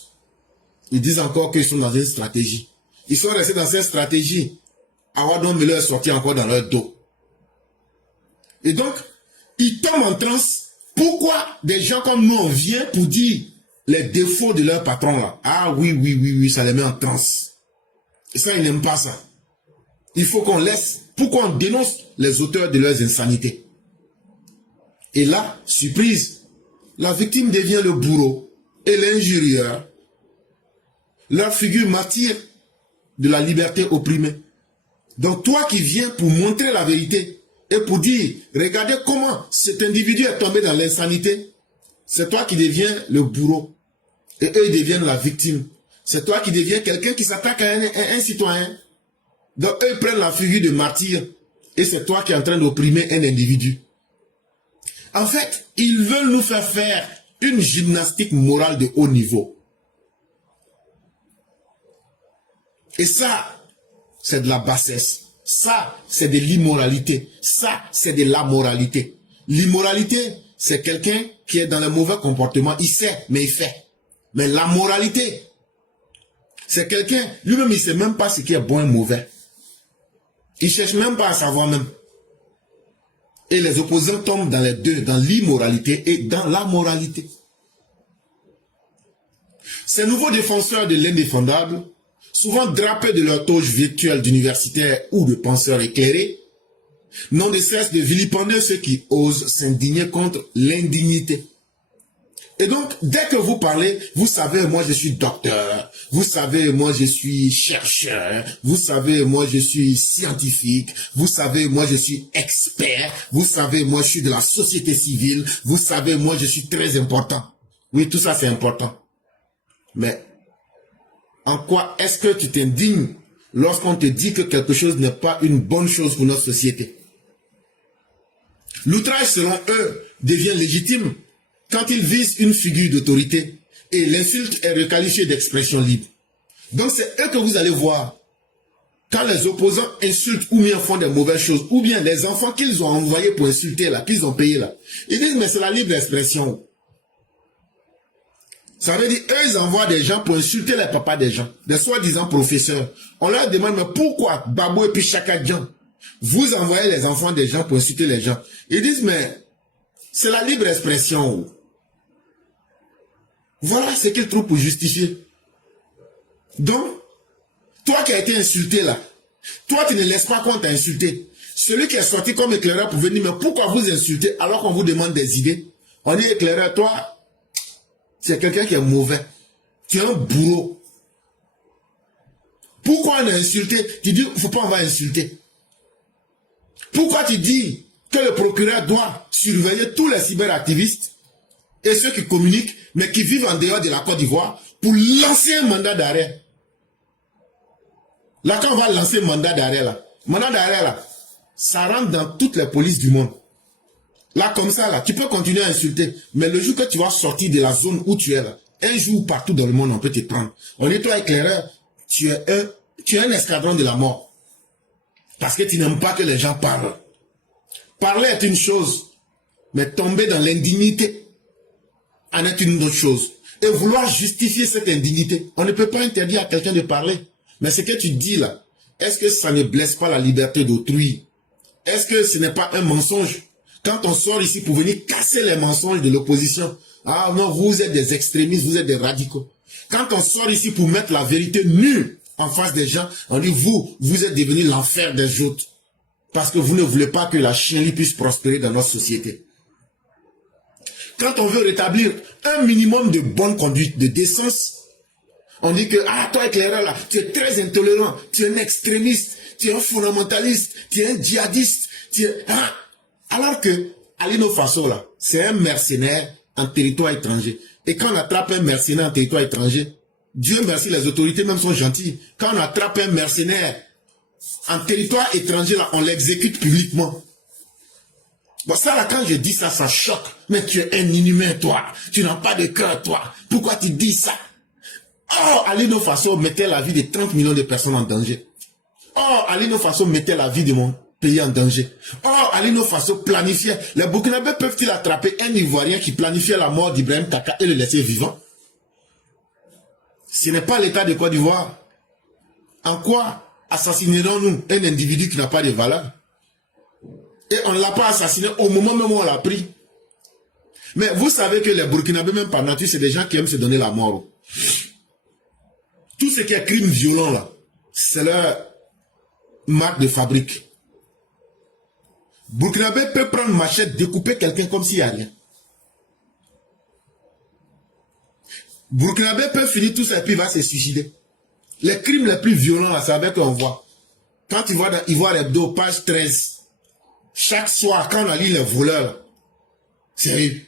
ils disent encore qu'ils sont dans une stratégie. Ils sont restés dans cette stratégie. Awadon Melo est sorti encore dans leur dos. Et donc, ils tombent en transe. Pourquoi des gens comme nous, on vient pour dire les défauts de leur patron là? Ah oui, ça les met en transe. Et ça, ils n'aiment pas ça. Il faut qu'on laisse, pourquoi on dénonce les auteurs de leurs insanités. Et là, surprise, la victime devient le bourreau et l'injurieur, leur figure martyre de la liberté opprimée. Donc toi qui viens pour montrer la vérité et pour dire, regardez comment cet individu est tombé dans l'insanité, c'est toi qui deviens le bourreau et eux ils deviennent la victime. C'est toi qui deviens quelqu'un qui s'attaque à un citoyen. Donc eux prennent la figure de martyr et c'est toi qui es en train d'opprimer un individu. En fait, ils veulent nous faire une gymnastique morale de haut niveau. Et ça, c'est de la bassesse. Ça, c'est de l'immoralité. Ça, c'est de l'amoralité. L'immoralité, c'est quelqu'un qui est dans le mauvais comportement. Il sait, mais il fait. Mais la moralité, c'est quelqu'un, lui-même, il ne sait même pas ce qui est bon et mauvais. Il ne cherche même pas à savoir même. Et les opposants tombent dans les deux, dans l'immoralité et dans la moralité. Ces nouveaux défenseurs de l'indéfendable, souvent drapés de leur toge virtuelle d'universitaires ou de penseurs éclairés, n'ont de cesse de vilipender ceux qui osent s'indigner contre l'indignité. Et donc, dès que vous parlez, vous savez, moi je suis docteur, vous savez, moi je suis chercheur, vous savez, moi je suis scientifique, vous savez, moi je suis expert, vous savez, moi je suis de la société civile, vous savez, moi je suis très important. Oui, tout ça c'est important. Mais en quoi est-ce que tu t'indignes lorsqu'on te dit que quelque chose n'est pas une bonne chose pour notre société? L'outrage, selon eux, devient légitime quand ils visent une figure d'autorité et l'insulte est requalifiée d'expression libre. Donc c'est eux que vous allez voir. Quand les opposants insultent ou bien font des mauvaises choses, ou bien les enfants qu'ils ont envoyés pour insulter là, qu'ils ont payé là, ils disent mais c'est la libre expression. Ça veut dire, eux, ils envoient des gens pour insulter les papas des gens, des soi-disant professeurs. On leur demande, mais pourquoi Babou et puis Chaka Djan, vous envoyez les enfants des gens pour insulter les gens? Ils disent, mais c'est la libre expression. Voilà ce qu'ils trouvent pour justifier. Donc, toi qui as été insulté là, toi tu ne laisses pas qu'on t'a insulté. Celui qui est sorti comme éclaireur pour venir, mais pourquoi vous insultez alors qu'on vous demande des idées? On dit éclaireur, toi, c'est quelqu'un qui est mauvais. Tu es un bourreau. Pourquoi on a insulté? Tu dis, il ne faut pas avoir insulté. Pourquoi tu dis que le procureur doit surveiller tous les cyberactivistes et ceux qui communiquent, mais qui vivent en dehors de la Côte d'Ivoire, pour lancer un mandat d'arrêt? Là, quand on va lancer un mandat d'arrêt, là, ça rentre dans toutes les polices du monde. Là, comme ça, là, tu peux continuer à insulter. Mais le jour que tu vas sortir de la zone où tu es là, un jour partout dans le monde, on peut te prendre. On dit, toi, éclaireur, tu es un escadron de la mort. Parce que tu n'aimes pas que les gens parlent. Parler est une chose, mais tomber dans l'indignité en est une autre chose. Et vouloir justifier cette indignité, on ne peut pas interdire à quelqu'un de parler. Mais ce que tu dis là, est-ce que ça ne blesse pas la liberté d'autrui? Est-ce que ce n'est pas un mensonge? Quand on sort ici pour venir casser les mensonges de l'opposition, ah non, vous êtes des extrémistes, vous êtes des radicaux. Quand on sort ici pour mettre la vérité nue en face des gens, on dit vous êtes devenus l'enfer des autres. Parce que vous ne voulez pas que la chienlit puisse prospérer dans notre société. Quand on veut rétablir un minimum de bonne conduite, de décence, on dit que, ah, toi éclaireur là, tu es très intolérant, tu es un extrémiste, tu es un fondamentaliste, tu es un djihadiste, tu es... Ah. Alors que Alino Faso là, c'est un mercenaire en territoire étranger. Et quand on attrape un mercenaire en territoire étranger, Dieu merci, les autorités même sont gentilles. Quand on attrape un mercenaire en territoire étranger, là, on l'exécute publiquement. Bon, ça là, quand je dis ça, ça choque. Mais tu es un inhumain, toi. Tu n'as pas de cœur, toi. Pourquoi tu dis ça? Or, Alino Faso mettait la vie de 30 millions de personnes en danger. Or, Alino Faso mettait la vie de mon pays en danger. Or, Alino Faso planifiait. Les Burkinabés peuvent-ils attraper un Ivoirien qui planifiait la mort d'Ibrahim Kaka et le laisser vivant? Ce n'est pas l'État de Côte d'Ivoire. En quoi assassinerons-nous un individu qui n'a pas de valeur? Et on ne l'a pas assassiné au moment même où on l'a pris. Mais vous savez que les Burkinabés, même par nature, c'est des gens qui aiment se donner la mort. Tout ce qui est crime violent là, c'est leur marque de fabrique. Burkinabé peut prendre machette, découper quelqu'un comme s'il n'y a rien. Burkinabé peut finir tout ça et puis il va se suicider. Les crimes les plus violents là, c'est avec qu'on voit. Quand tu vois dans Ivoire Hebdo, page 13, chaque soir, quand on a lu les voleurs, sérieux,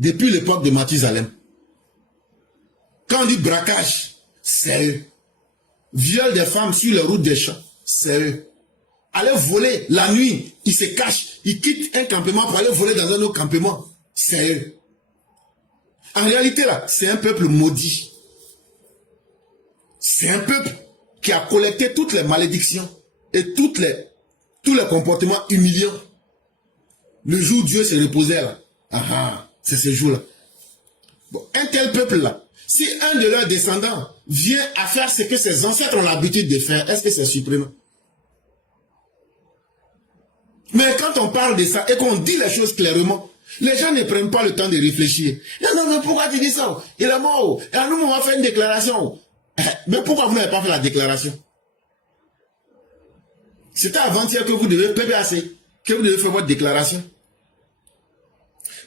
depuis l'époque de Mathusalem, quand on dit braquage, sérieux, viol des femmes sur les routes des champs, sérieux, aller voler la nuit, il se cache, il quitte un campement pour aller voler dans un autre campement, sérieux. En réalité là, c'est un peuple maudit. C'est un peuple qui a collecté toutes les malédictions et tous les comportements humiliants. Le jour où Dieu se reposait là, c'est ce jour-là. Bon, un tel peuple-là, si un de leurs descendants vient à faire ce que ses ancêtres ont l'habitude de faire, est-ce que c'est surprenant? Mais quand on parle de ça et qu'on dit les choses clairement, les gens ne prennent pas le temps de réfléchir. Non, mais pourquoi tu dis ça? Il est mort. Et nous, on va faire une déclaration. Mais pourquoi vous n'avez pas fait la déclaration? C'était avant-hier que vous devez, PPAC, que vous devez faire votre déclaration.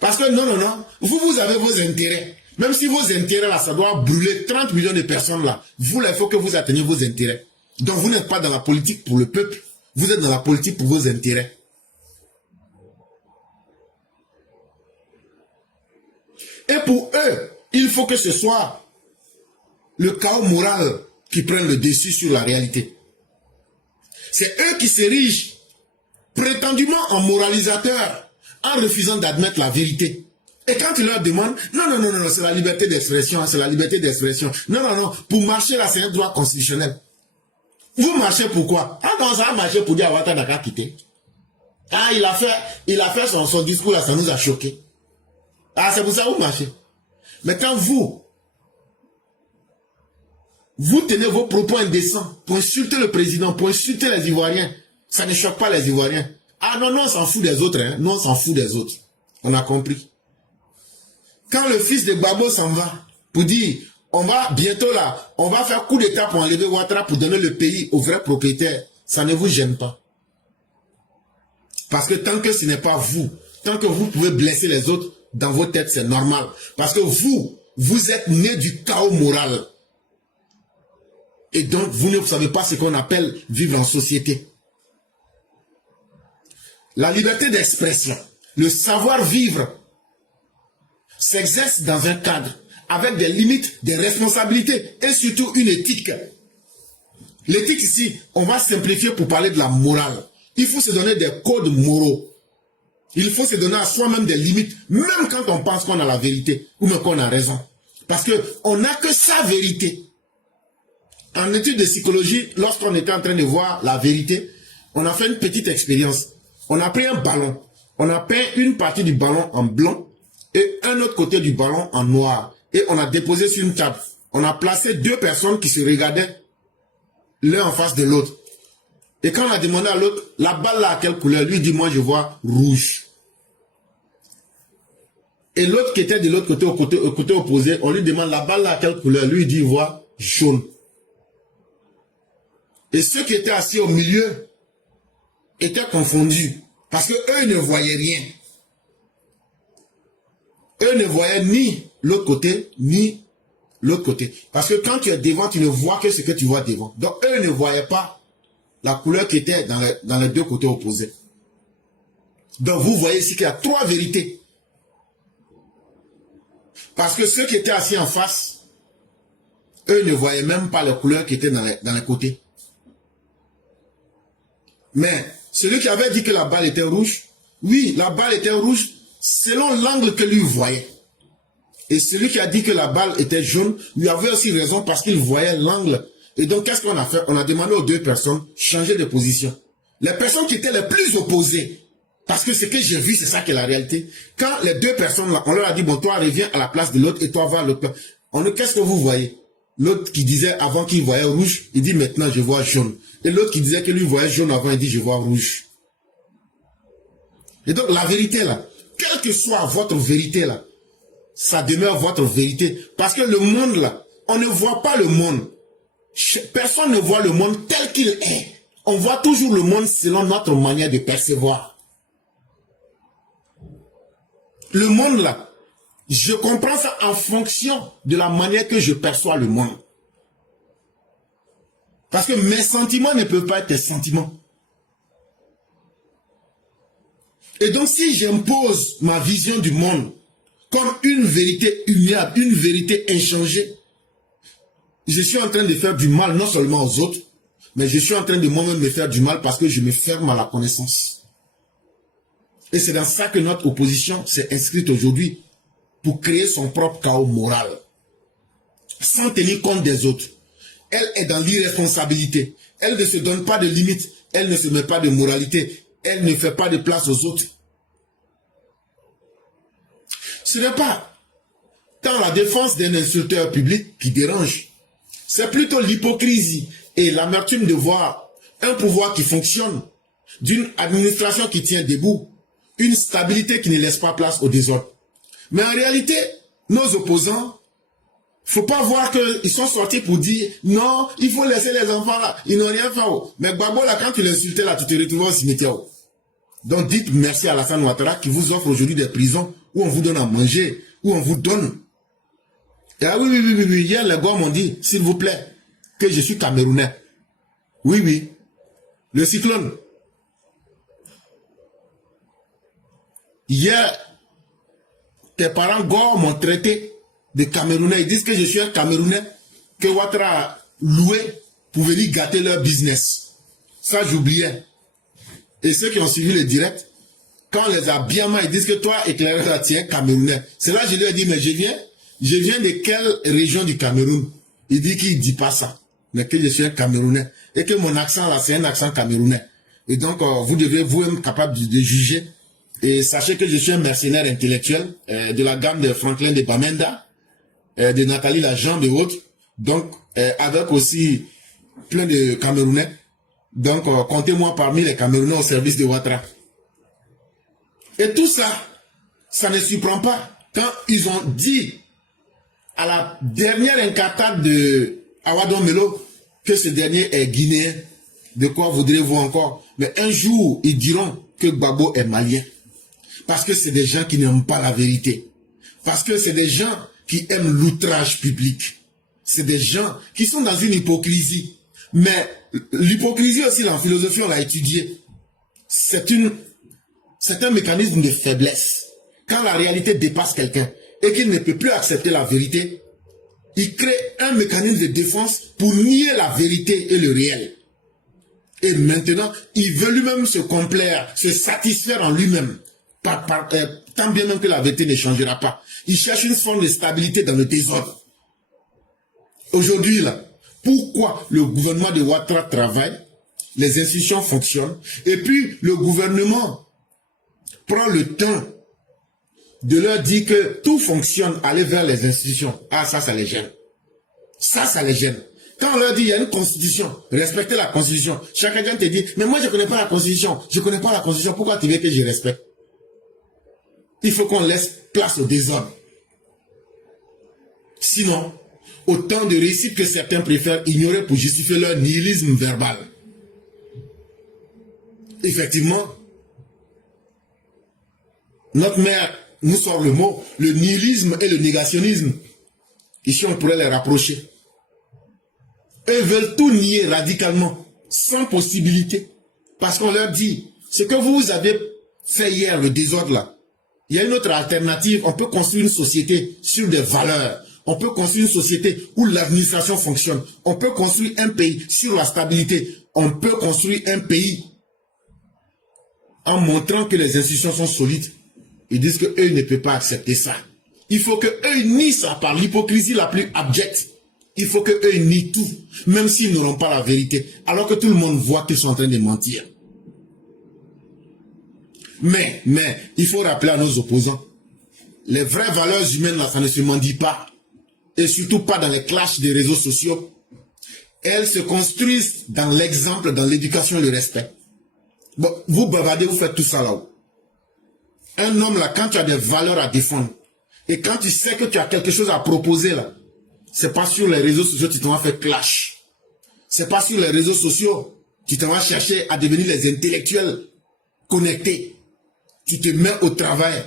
Parce que non, vous avez vos intérêts. Même si vos intérêts là, ça doit brûler 30 millions de personnes là, vous, il faut que vous atteigniez vos intérêts. Donc vous n'êtes pas dans la politique pour le peuple, vous êtes dans la politique pour vos intérêts. Et pour eux, il faut que ce soit le chaos moral qui prenne le dessus sur la réalité. C'est eux qui s'érigent prétendument en moralisateurs en refusant d'admettre la vérité. Et quand ils leur demandent, non, c'est la liberté d'expression, c'est la liberté d'expression. Non, pour marcher là, c'est un droit constitutionnel. Vous marchez pourquoi? Ah non, ça a marché pour dire Ouattara n'a qu'à quitter. Ah, il a fait son discours là, ça nous a choqués. Ah, c'est pour ça que vous marchez. Mais quand vous tenez vos propos indécents pour insulter le président, pour insulter les Ivoiriens, ça ne choque pas les Ivoiriens. Ah non, on s'en fout des autres. Hein. Nous, on s'en fout des autres. On a compris. Quand le fils de Babo s'en va, pour dire, on va bientôt là, on va faire coup d'état pour enlever Ouattara pour donner le pays aux vrais propriétaires, ça ne vous gêne pas. Parce que tant que ce n'est pas vous, tant que vous pouvez blesser les autres, dans vos têtes, c'est normal. Parce que vous êtes né du chaos moral. Et donc, vous ne savez pas ce qu'on appelle vivre en société. La liberté d'expression, le savoir-vivre, s'exerce dans un cadre, avec des limites, des responsabilités, et surtout une éthique. L'éthique ici, on va simplifier pour parler de la morale. Il faut se donner des codes moraux. Il faut se donner à soi-même des limites, même quand on pense qu'on a la vérité, ou même qu'on a raison. Parce qu'on n'a que sa vérité. En étude de psychologie, lorsqu'on était en train de voir la vérité, on a fait une petite expérience. On a pris un ballon. On a peint une partie du ballon en blanc et un autre côté du ballon en noir. Et on a déposé sur une table. On a placé deux personnes qui se regardaient l'un en face de l'autre. Et quand on a demandé à l'autre, la balle là à quelle couleur? Lui dit, moi je vois rouge. Et l'autre qui était de l'autre côté, au côté opposé, on lui demande la balle là à quelle couleur? Lui dit, il voit jaune. Et ceux qui étaient assis au milieu étaient confondus. Parce que eux ne voyaient rien. Eux ne voyaient ni l'autre côté, ni l'autre côté. Parce que quand tu es devant, tu ne vois que ce que tu vois devant. Donc eux ne voyaient pas la couleur qui était dans les deux côtés opposés. Donc vous voyez ici qu'il y a trois vérités. Parce que ceux qui étaient assis en face, eux ne voyaient même pas les couleurs qui étaient dans les côtés. Mais celui qui avait dit que la balle était rouge, oui, la balle était rouge selon l'angle que lui voyait. Et celui qui a dit que la balle était jaune, lui avait aussi raison parce qu'il voyait l'angle. Et donc, qu'est-ce qu'on a fait? On a demandé aux deux personnes de changer de position. Les personnes qui étaient les plus opposées, parce que ce que j'ai vu, c'est ça qui est la réalité. Quand les deux personnes là, on leur a dit, bon, toi, reviens à la place de l'autre et toi, va à l'autre place. Qu'est-ce que vous voyez? L'autre qui disait avant qu'il voyait rouge, il dit maintenant, je vois jaune. Et l'autre qui disait que lui voyait jaune avant, il dit, je vois rouge. Et donc, la vérité là, quelle que soit votre vérité là, ça demeure votre vérité. Parce que le monde là, on ne voit pas le monde. Personne ne voit le monde tel qu'il est. On voit toujours le monde selon notre manière de percevoir. Le monde là, je comprends ça en fonction de la manière que je perçois le monde. Parce que mes sentiments ne peuvent pas être tes sentiments. Et donc si j'impose ma vision du monde comme une vérité immuable, une vérité inchangée, je suis en train de faire du mal non seulement aux autres, mais je suis en train de moi-même me faire du mal parce que je me ferme à la connaissance. Et c'est dans ça que notre opposition s'est inscrite aujourd'hui, pour créer son propre chaos moral, sans tenir compte des autres. Elle est dans l'irresponsabilité. Elle ne se donne pas de limites. Elle ne se met pas de moralité. Elle ne fait pas de place aux autres. Ce n'est pas tant la défense d'un insulteur public qui dérange. C'est plutôt l'hypocrisie et l'amertume de voir un pouvoir qui fonctionne, d'une administration qui tient debout, une stabilité qui ne laisse pas place au désordre. Mais en réalité, nos opposants, faut pas voir qu'ils sont sortis pour dire non, il faut laisser les enfants là, ils n'ont rien fait. Mais Gbagbo là, quand tu l'insultais là, tu te retrouves au cimetière. Donc dites merci à Alassane Ouattara qui vous offre aujourd'hui des prisons où on vous donne à manger, où on vous donne. Et ah oui, hier les gars m'ont dit, s'il vous plaît, que je suis Camerounais. Oui, le cyclone. Hier, tes parents Gore m'ont traité de Camerounais. Ils disent que je suis un Camerounais que Ouattara a loué pour venir gâter leur business. Ça, j'oubliais. Et ceux qui ont suivi le direct, quand on les a bien mal, ils disent que toi, éclaireur, tu es Camerounais. C'est là que je lui ai dit, mais je viens de quelle région du Cameroun? Il dit qu'il ne dit pas ça, mais que je suis un Camerounais. Et que mon accent là, c'est un accent camerounais. Et donc, vous devez vous-même capable de juger. Et sachez que je suis un mercenaire intellectuel de la gamme de Franklin de Bamenda, de Nathalie Lajambe et autres. Donc, avec aussi plein de Camerounais. Donc, comptez-moi parmi les Camerounais au service de Ouattara. Et tout ça, ça ne surprend pas quand ils ont dit à la dernière incartade de Awadon Melo que ce dernier est guinéen. De quoi voudrez-vous encore? Mais un jour, ils diront que Gbagbo est malien. Parce que c'est des gens qui n'aiment pas la vérité. Parce que c'est des gens qui aiment l'outrage public. C'est des gens qui sont dans une hypocrisie. Mais l'hypocrisie aussi, en philosophie, on l'a étudié. C'est un mécanisme de faiblesse. Quand la réalité dépasse quelqu'un et qu'il ne peut plus accepter la vérité, il crée un mécanisme de défense pour nier la vérité et le réel. Et maintenant, il veut lui-même se complaire, se satisfaire en lui-même. Tant bien même que la vérité ne changera pas. Il cherche une forme de stabilité dans le désordre. Aujourd'hui, là, pourquoi le gouvernement de Ouattara travaille, les institutions fonctionnent, et puis le gouvernement prend le temps de leur dire que tout fonctionne, aller vers les institutions. Ah, ça les gêne. Ça les gêne. Quand on leur dit, il y a une constitution, respectez la constitution. Chacun te dit, mais moi je ne connais pas la constitution. Je ne connais pas la constitution, pourquoi tu veux que je respecte? Il faut qu'on laisse place au désordre. Sinon, autant de réussites que certains préfèrent ignorer pour justifier leur nihilisme verbal. Effectivement, notre mère nous sort le mot, le nihilisme et le négationnisme. Ici, on pourrait les rapprocher. Eux veulent tout nier radicalement, sans possibilité. Parce qu'on leur dit, ce que vous avez fait hier, le désordre là, il y a une autre alternative. On peut construire une société sur des valeurs. On peut construire une société où l'administration fonctionne. On peut construire un pays sur la stabilité. On peut construire un pays en montrant que les institutions sont solides. Ils disent qu'eux ne peuvent pas accepter ça. Il faut que eux nient ça par l'hypocrisie la plus abjecte. Il faut que eux nient tout, même s'ils n'auront pas la vérité, alors que tout le monde voit qu'ils sont en train de mentir. Mais, il faut rappeler à nos opposants, les vraies valeurs humaines, là, ça ne se mendie pas. Et surtout pas dans les clashs des réseaux sociaux. Elles se construisent dans l'exemple, dans l'éducation et le respect. Bon, vous bavardez, vous faites tout ça là-haut. Un homme là, quand tu as des valeurs à défendre, et quand tu sais que tu as quelque chose à proposer là, c'est pas sur les réseaux sociaux que tu t'en vas faire clash. C'est pas sur les réseaux sociaux que tu t'en vas chercher à devenir les intellectuels connectés. Tu te mets au travail,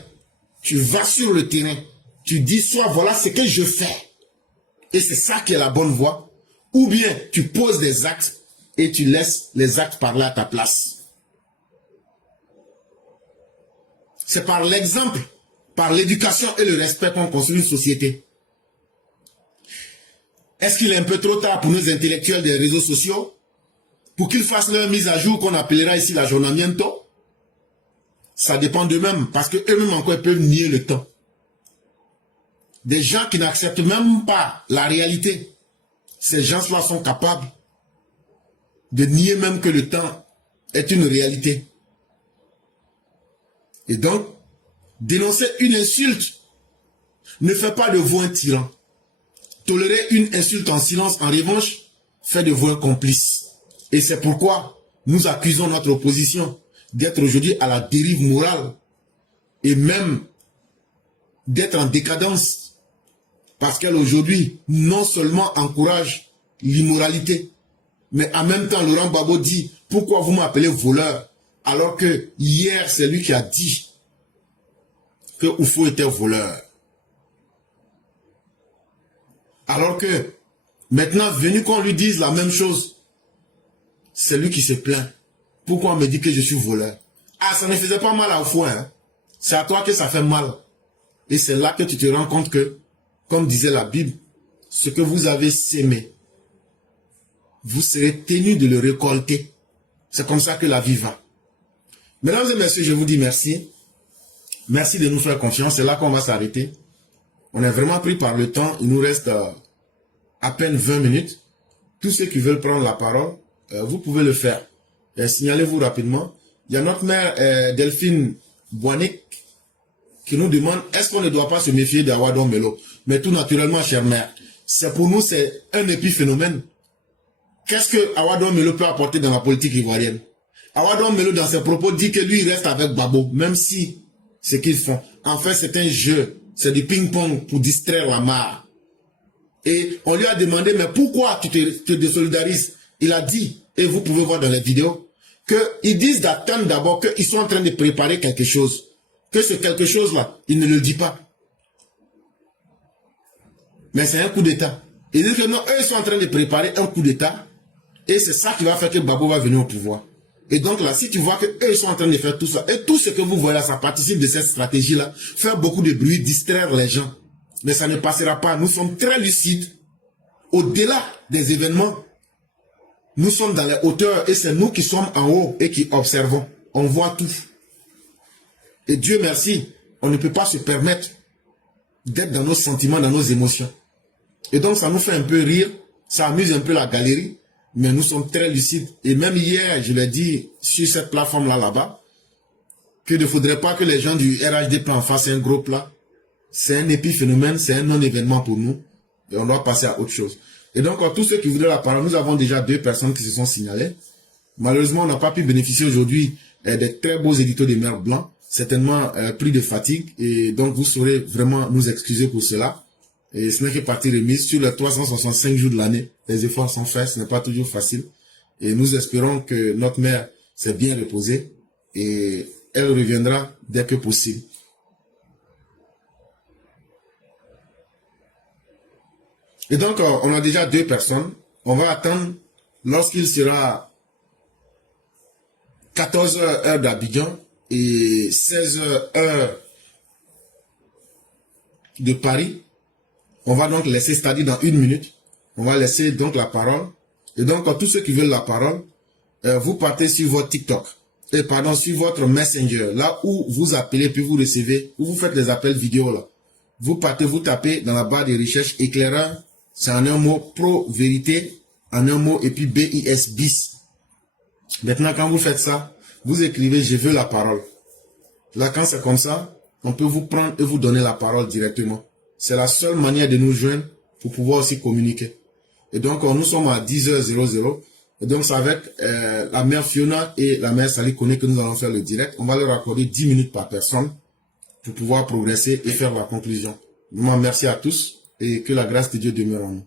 tu vas sur le terrain, tu dis soit voilà ce que je fais. Et c'est ça qui est la bonne voie. Ou bien tu poses des actes et tu laisses les actes parler à ta place. C'est par l'exemple, par l'éducation et le respect qu'on construit une société. Est-ce qu'il est un peu trop tard pour nos intellectuels des réseaux sociaux pour qu'ils fassent leur mise à jour qu'on appellera ici l'aggiornamiento? Ça dépend d'eux-mêmes, parce qu'eux-mêmes encore peuvent nier le temps. Des gens qui n'acceptent même pas la réalité, ces gens-là sont capables de nier même que le temps est une réalité. Et donc, dénoncer une insulte ne fait pas de vous un tyran. Tolérer une insulte en silence, en revanche, fait de vous un complice. Et c'est pourquoi nous accusons notre opposition d'être aujourd'hui à la dérive morale et même d'être en décadence. Parce qu'elle aujourd'hui, non seulement encourage l'immoralité, mais en même temps, Laurent Gbagbo dit, pourquoi vous m'appelez voleur? Alors que hier, c'est lui qui a dit que Oufo était voleur. Alors que maintenant, venu qu'on lui dise la même chose, c'est lui qui se plaint. Pourquoi on me dit que je suis voleur? Ah, ça ne faisait pas mal à Oufo, hein? C'est à toi que ça fait mal. Et c'est là que tu te rends compte que, comme disait la Bible, ce que vous avez sémé, vous serez tenu de le récolter. C'est comme ça que la vie va. Mesdames et messieurs, je vous dis merci. Merci de nous faire confiance. C'est là qu'on va s'arrêter. On est vraiment pris par le temps. Il nous reste à peine 20 minutes. Tous ceux qui veulent prendre la parole, vous pouvez le faire. Signalez-vous rapidement. Il y a notre mère Delphine Boanik qui nous demande, est-ce qu'on ne doit pas se méfier d'Awadon Melo? Mais tout naturellement, chère mère, c'est pour nous, c'est un épiphénomène. Qu'est-ce que Awadon Melo peut apporter dans la politique ivoirienne? Awadon Melo, dans ses propos, dit que lui, il reste avec Babo, même si ce qu'ils font. En fait, c'est un jeu. C'est du ping-pong pour distraire la mare. Et on lui a demandé, mais pourquoi tu te désolidarises? Il a dit, et vous pouvez voir dans les vidéos, qu'ils disent d'attendre d'abord qu'ils sont en train de préparer quelque chose. Que ce quelque chose-là, il ne le dit pas. Mais c'est un coup d'État. Ils disent que non, eux, ils sont en train de préparer un coup d'État. Et c'est ça qui va faire que Babo va venir au pouvoir. Et donc là, si tu vois qu'eux, ils sont en train de faire tout ça, et tout ce que vous voyez là, ça participe de cette stratégie-là, faire beaucoup de bruit, distraire les gens. Mais ça ne passera pas. Nous sommes très lucides. Au-delà des événements, nous sommes dans les hauteurs et c'est nous qui sommes en haut et qui observons. On voit tout. Et Dieu merci, on ne peut pas se permettre d'être dans nos sentiments, dans nos émotions. Et donc ça nous fait un peu rire, ça amuse un peu la galerie, mais nous sommes très lucides. Et même hier, je l'ai dit sur cette plateforme-là, là-bas, qu'il ne faudrait pas que les gens du RHDP en fassent un gros plat. C'est un épiphénomène, c'est un non-événement pour nous. Et on doit passer à autre chose. Et donc, tous ceux qui voudraient la parole, nous avons déjà 2 personnes qui se sont signalées. Malheureusement, on n'a pas pu bénéficier aujourd'hui des très beaux éditos des Mères Blancs, certainement pris de fatigue. Et donc, vous saurez vraiment nous excuser pour cela. Et ce n'est que partie remise. Sur les 365 jours de l'année, les efforts sont faits, ce n'est pas toujours facile. Et nous espérons que notre mère s'est bien reposée et elle reviendra dès que possible. Et donc, on a déjà 2 personnes. On va attendre lorsqu'il sera 14h heure d'Abidjan et 16h heure de Paris. On va donc laisser, c'est-à-dire dans 1 minute, on va laisser donc la parole. Et donc, tous ceux qui veulent la parole, vous partez sur votre TikTok. Sur votre Messenger, là où vous appelez, puis vous recevez, où vous faites les appels vidéo là. vous partez, vous tapez dans la barre de recherche éclaireur, c'est en un mot pro-vérité, en un mot, et puis BIS, bis. Maintenant, quand vous faites ça, vous écrivez « Je veux la parole ». Là, quand c'est comme ça, on peut vous prendre et vous donner la parole directement. C'est la seule manière de nous joindre pour pouvoir aussi communiquer. Et donc, nous sommes à 10h00. Et donc, c'est avec la mère Fiona et la mère Sally Kone que nous allons faire le direct. On va leur accorder 10 minutes par personne pour pouvoir progresser et faire la conclusion. Vraiment, merci à tous et que la grâce de Dieu demeure en nous.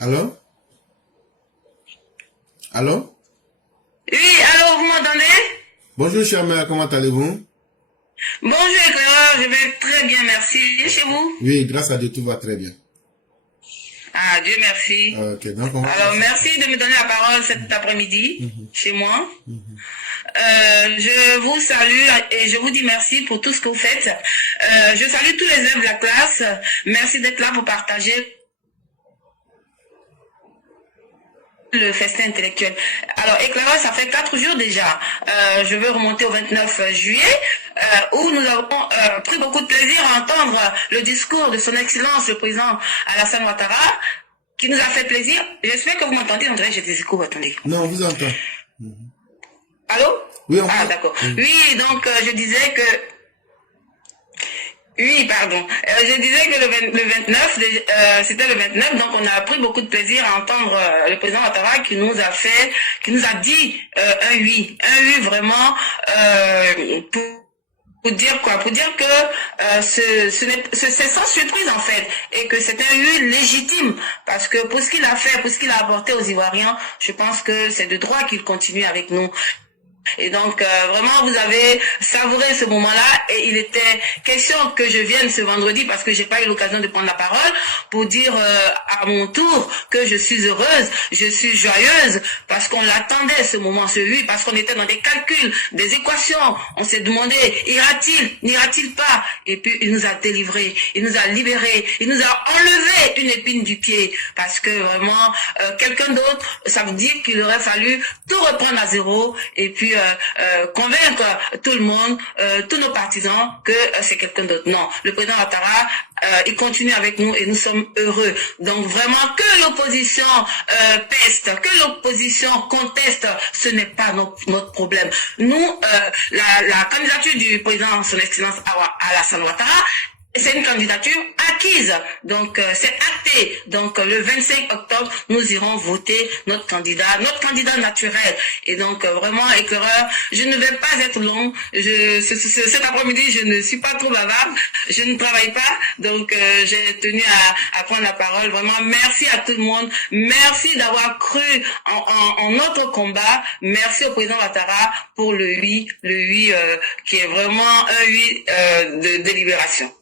Allô? Allô? Oui, allô, vous m'entendez? Bonjour, chère mère, comment allez-vous? Bonjour, éclaireur, je vais très bien, merci. Et chez vous? Oui, grâce à Dieu, tout va très bien. Ah, Dieu merci. Ok, donc on va... Alors, merci de me donner la parole cet après-midi, chez moi. Je vous salue et je vous dis merci pour tout ce que vous faites. Je salue tous les élèves de la classe. Merci d'être là pour partager le festin intellectuel. Alors, éclaireur, ça fait 4 jours déjà. Je veux remonter au 29 juillet, où nous avons pris beaucoup de plaisir à entendre le discours de son Excellence, le président Alassane Ouattara, qui nous a fait plaisir. J'espère que vous m'entendez, on dirait que j'ai des échos, attendez. Non, on vous entend. Allô? Oui, on Ah, vous... d'accord. Oui, donc je disais que... Oui, pardon. Je disais que le 29, c'était le 29, donc on a pris beaucoup de plaisir à entendre le président Ouattara qui nous a dit un oui vraiment pour dire quoi? Pour dire que c'est sans surprise en fait, et que c'est un oui légitime, parce que pour ce qu'il a fait, pour ce qu'il a apporté aux Ivoiriens, je pense que c'est de droit qu'il continue avec nous. Et donc, vraiment, vous avez savouré ce moment-là, et il était question que je vienne ce vendredi, parce que j'ai pas eu l'occasion de prendre la parole, pour dire à mon tour que je suis heureuse, je suis joyeuse, parce qu'on l'attendait ce moment, ce oui, parce qu'on était dans des calculs, des équations, on s'est demandé, ira-t-il, n'ira-t-il pas? Et puis, il nous a délivrés, il nous a libérés, il nous a enlevé une épine du pied, parce que vraiment, quelqu'un d'autre, ça veut dire qu'il aurait fallu tout reprendre à zéro, et puis convaincre tout le monde, tous nos partisans, que c'est quelqu'un d'autre. Non, le président Ouattara, il continue avec nous et nous sommes heureux. Donc vraiment, que l'opposition peste, que l'opposition conteste, ce n'est pas notre problème. Nous, la candidature du président, son excellence Alassane Ouattara, c'est une candidature acquise, donc c'est acté. Donc le 25 octobre, nous irons voter notre candidat naturel. Et donc vraiment, éclaireur, je ne vais pas être long. Cet après-midi, je ne suis pas trop bavarde, je ne travaille pas, donc j'ai tenu à prendre la parole. Vraiment, merci à tout le monde, merci d'avoir cru en notre combat. Merci au président Ouattara pour le oui qui est vraiment un oui de délibération.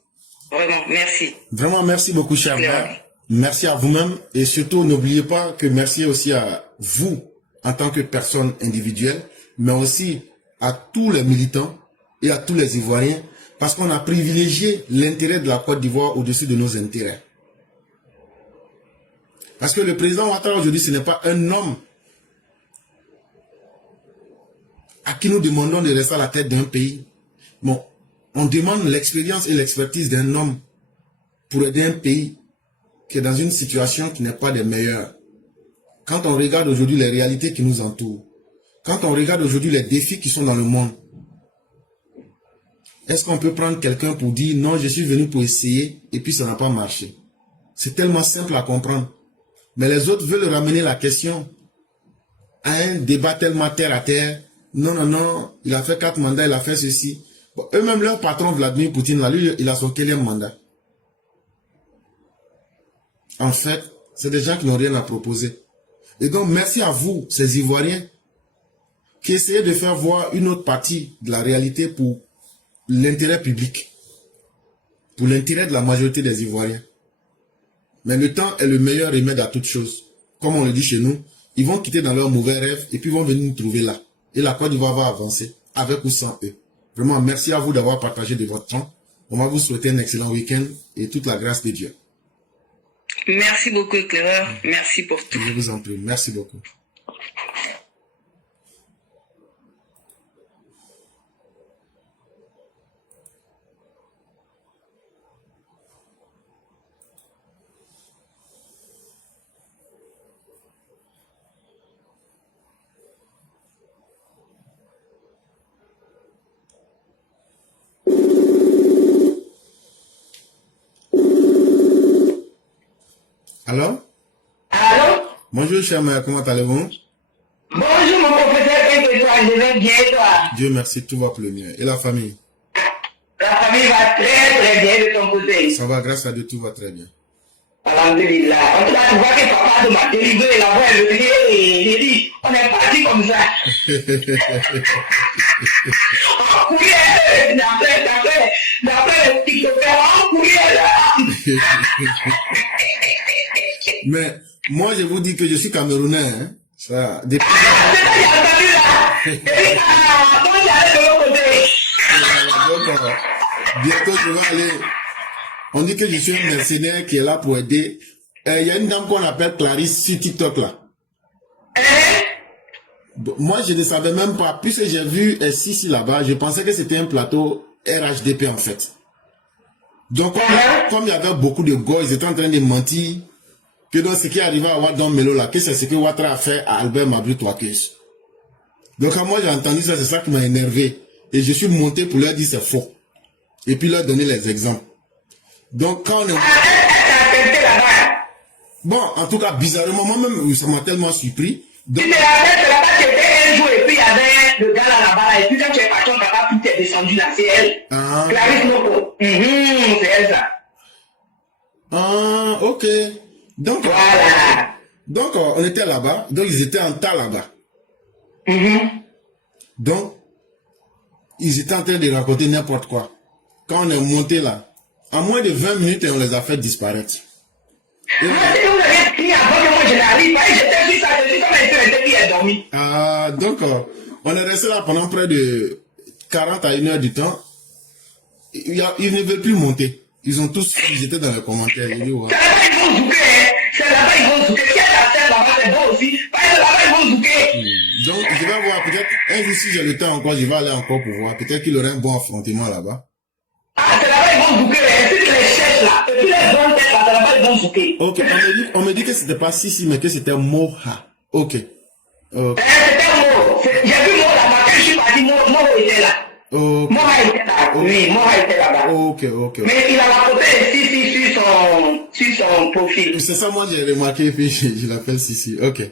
Vraiment, merci. Vraiment, merci beaucoup, cher mère. Merci à vous-même. Et surtout, n'oubliez pas que merci aussi à vous, en tant que personne individuelle, mais aussi à tous les militants et à tous les Ivoiriens, parce qu'on a privilégié l'intérêt de la Côte d'Ivoire au-dessus de nos intérêts. Parce que le président Ouattara, aujourd'hui, ce n'est pas un homme à qui nous demandons de rester à la tête d'un pays. Bon, on demande l'expérience et l'expertise d'un homme pour aider un pays qui est dans une situation qui n'est pas des meilleures. Quand on regarde aujourd'hui les réalités qui nous entourent, quand on regarde aujourd'hui les défis qui sont dans le monde, est-ce qu'on peut prendre quelqu'un pour dire non, je suis venu pour essayer et puis ça n'a pas marché? C'est tellement simple à comprendre. Mais les autres veulent ramener la question à un débat tellement terre à terre. Non, non, non, il a fait 4 mandats, il a fait ceci. Bon, eux-mêmes, leur patron Vladimir Poutine, là, lui, il a son 4e mandat. En fait, c'est des gens qui n'ont rien à proposer. Et donc, merci à vous, ces Ivoiriens, qui essayez de faire voir une autre partie de la réalité pour l'intérêt public, pour l'intérêt de la majorité des Ivoiriens. Mais le temps est le meilleur remède à toute chose. Comme on le dit chez nous, ils vont quitter dans leurs mauvais rêves et puis vont venir nous trouver là. et la Côte d'Ivoire va avancer avec ou sans eux. Vraiment, merci à vous d'avoir partagé de votre temps. On va vous souhaiter un excellent week-end et toute la grâce de Dieu. Merci beaucoup, éclaireur. Merci pour tout. Je vous en prie. Merci beaucoup. Allô? Allô? Bonjour, cher mère, comment allez-vous? Bonjour, mon professeur, qu'est-ce que toi? Je vais bien, toi? Dieu merci, tout va pour le mieux. Et la famille? La famille va très bien de ton côté. Ça va, grâce à Dieu, tout va très bien. Alhamdulillah. En tout cas, tu vois que papa de m'a délivré la voix est venue et il dit, on est parti comme ça. En courrier, d'après le TikToker, en courrier là. Mais moi, je vous dis que je suis Camerounais. Hein. Ça, depuis... C'est ça, j'ai entendu là. Et puis, comment j'allais de l'autre côté? Donc, bientôt, je vais aller... On dit que je suis un mercenaire qui est là pour aider. Il y a une dame qu'on appelle Clarisse sur TikTok là. Moi, je ne savais même pas. Puisque j'ai vu Sissi là-bas, je pensais que c'était un plateau RHDP en fait. Donc, comme il y avait beaucoup de gars, ils étaient en train de mentir. Que dans ce qui arrivait à Wadon Melo là, que c'est ce que Ouattara a fait à Albert Mabry Touakes. Donc, quand moi j'ai entendu ça, c'est ça qui m'a énervé. Et je suis monté pour leur dire c'est faux. Et puis leur donner les exemples. Donc, quand on est... Bon, en tout cas, bizarrement, moi-même, ça m'a tellement surpris. Donc... Tu te rappelles que là-bas, tu étais un jour et puis il y avait le gars là-bas. Et puis quand tu es parti, on n'a pas pu t'es descendu là. C'est elle. Ah. Clarisse Noko. C'est elle ça. Ah, ok. Donc, voilà. Donc, on était là-bas. Donc, ils étaient en tas là-bas. Donc, ils étaient en train de raconter n'importe quoi. Quand on est monté là, en moins de 20 minutes, on les a fait disparaître. Et moi, c'est que vous avez crié avant que moi je n'arrive pas. J'étais sur ça, je suis comme un peu qui est dormi. Ah, donc, on est resté là pendant près de 40 à 1 heure du temps. Ils ne veulent plus monter. Ils étaient dans les commentaires. Ils disent, ouais. C'est là-bas, ils vont zouker, hein. C'est là-bas, ils vont zouker. Qui a la tête là-bas, c'est bon aussi. Parce que là-bas, ils vont zouker. Donc, je vais voir, peut-être, un jour, si j'ai le temps encore, je vais aller encore pour voir. Peut-être qu'il aurait un bon affrontement là-bas. Ah, c'est là-bas, ils vont zouker, hein. C'est les chefs là. Et puis les bonnes têtes là, c'est là-bas, ils vont zouker. Ok, on me dit que c'était pas Sissi, mais que c'était Moha. Ok. C'était Mo. J'ai vu Mo là-bas. Quand je suis parti, Mo était là. Ok. Moha était là. Oui, Moha était là-bas. Ok. Mais il a raconté Sissi sur son profil. C'est ça, moi, j'ai remarqué, puis je l'appelle Sissi. Ok.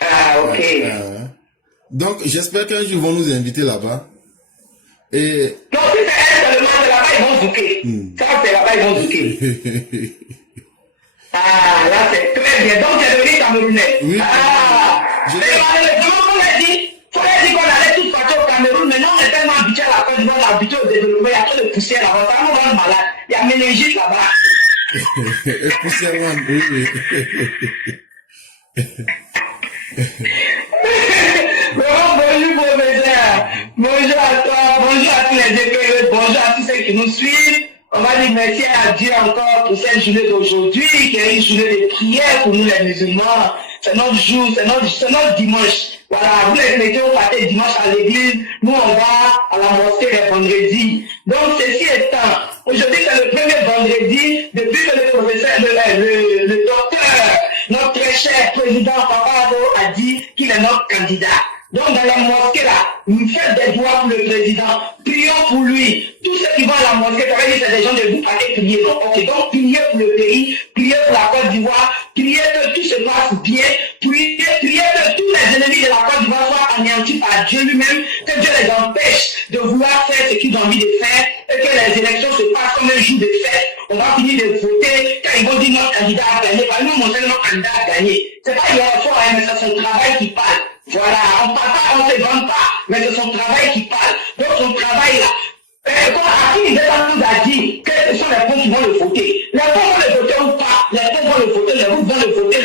Ah, ok. Donc, j'espère qu'un jour, ils vont nous inviter là-bas. Et... Donc, si c'est elle seulement, c'est là-bas, ils vont zouker. Ça, c'est là-bas, ils vont zouker. Ah, là, c'est très bien. Donc, c'est devenu Camerounais. Oui. Ah, mais on l'a dit qu'on allait tous partir au Cameroun. Maintenant, on est tellement habitué à la Côte d'Ivoire, habitué au développement. Il y a trop de poussière là-bas. Ça nous rend malade. Il y a méningite là-bas. Et poussière, oui. Bonjour, professeur. Bonjour à toi. Bonjour à tous les éclaireurs. Bonjour à tous ceux qui nous suivent. On va dire merci à Dieu encore pour cette journée d'aujourd'hui, qui est une journée de prière pour nous les musulmans. C'est notre jour, c'est notre dimanche. Voilà, vous les chrétiens, vous partez dimanche à l'église, nous on va à la mosquée les vendredis. Donc ceci étant, aujourd'hui c'est le premier vendredi, depuis que le professeur, le docteur, notre très cher président Papado a dit qu'il est notre candidat. Donc dans la mosquée là, nous faisons des doigts pour le président, prions pour lui. Tous ceux qui vont à la mosquée, ça veut dire c'est des gens de vous aller prier. Donc, ok, donc priez pour le pays, priez pour la Côte d'Ivoire, priez que tout se passe bien, priez que tous les ennemis de la Côte d'Ivoire soient anéantis par Dieu lui-même, que Dieu les empêche de vouloir faire ce qu'ils ont envie de faire, et que les élections se passent comme un jour de fête. On va finir de voter, quand ils vont dire notre candidat a gagné, par nous montrer notre candidat a gagné. C'est pas hier soir, mais c'est son travail qui parle. Voilà, on ne parle pas, on ne se vante pas, mais c'est son travail qui parle. Donc son travail là, quand Hakim Ideba nous a dit que ce sont les pauvres qui vont le voter. Les pauvres vont le voter ou pas, les pauvres vont le voter, les routes vont le voter,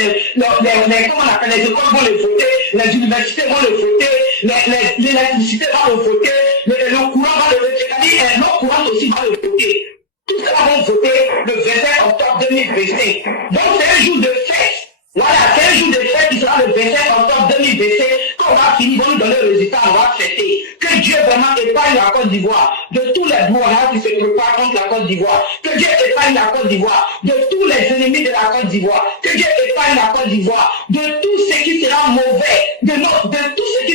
comment on appelle, les écoles vont le voter, les universités vont le voter, l'électricité va le voter, le courant va le voter, c'est-à-dire l'eau courante aussi va le voter. Tout cela vont voter le 25 octobre 2025. Donc c'est un jour de fête. Voilà, c'est un jour de fête qui sera le 25 octobre 2025. Quand on va finir, on nous donner le résultat, on va fêter. Que Dieu vraiment épargne la Côte d'Ivoire de tous les brouillards qui se préparent contre la Côte d'Ivoire. Que Dieu épargne la Côte d'Ivoire de tous les ennemis de la Côte d'Ivoire. Que Dieu épargne la Côte d'Ivoire de tout ce qui sera mauvais, de tout ce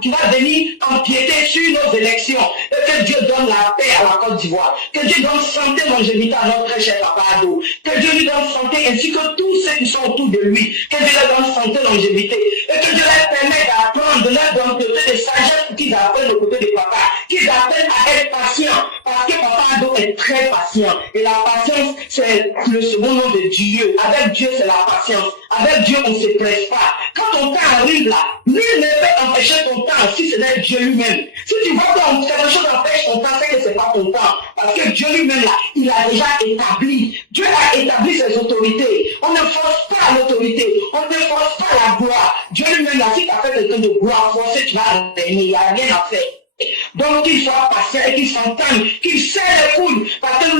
qui va venir empiéter sur nos élections. Et que Dieu donne la paix à la Côte d'Ivoire. Que Dieu donne santé, longévité à notre très cher Papa Ado. Que Dieu lui donne santé ainsi que tous ceux qui sont autour de lui. Que Dieu leur donne santé, longévité. Et que Dieu leur permette d'apprendre, de leur donner de sagesse pour qu'ils apprennent le côté de papa. Qu'ils apprennent à être patients. Parce que Papa Ado est très patient. Et la patience, c'est le second nom de Dieu. Avec Dieu, c'est la patience. Avec Dieu, on ne se presse pas. Quand ton temps arrive là, nul ne peut empêcher ton temps si ce n'est Dieu lui-même. Si tu vois que quelque chose empêche ton temps, c'est que ce n'est pas ton temps. Parce que Dieu lui-même là, il a déjà établi. Dieu a établi ses autorités. On ne force pas l'autorité. On ne force pas la gloire. Dieu lui-même là, si tu as fait quelqu'un de gloire forcée, tu vas gagner. Il n'y a rien à faire. Donc qu'il soit patient et qu'il s'entende, qu'il serre les couilles. Parce que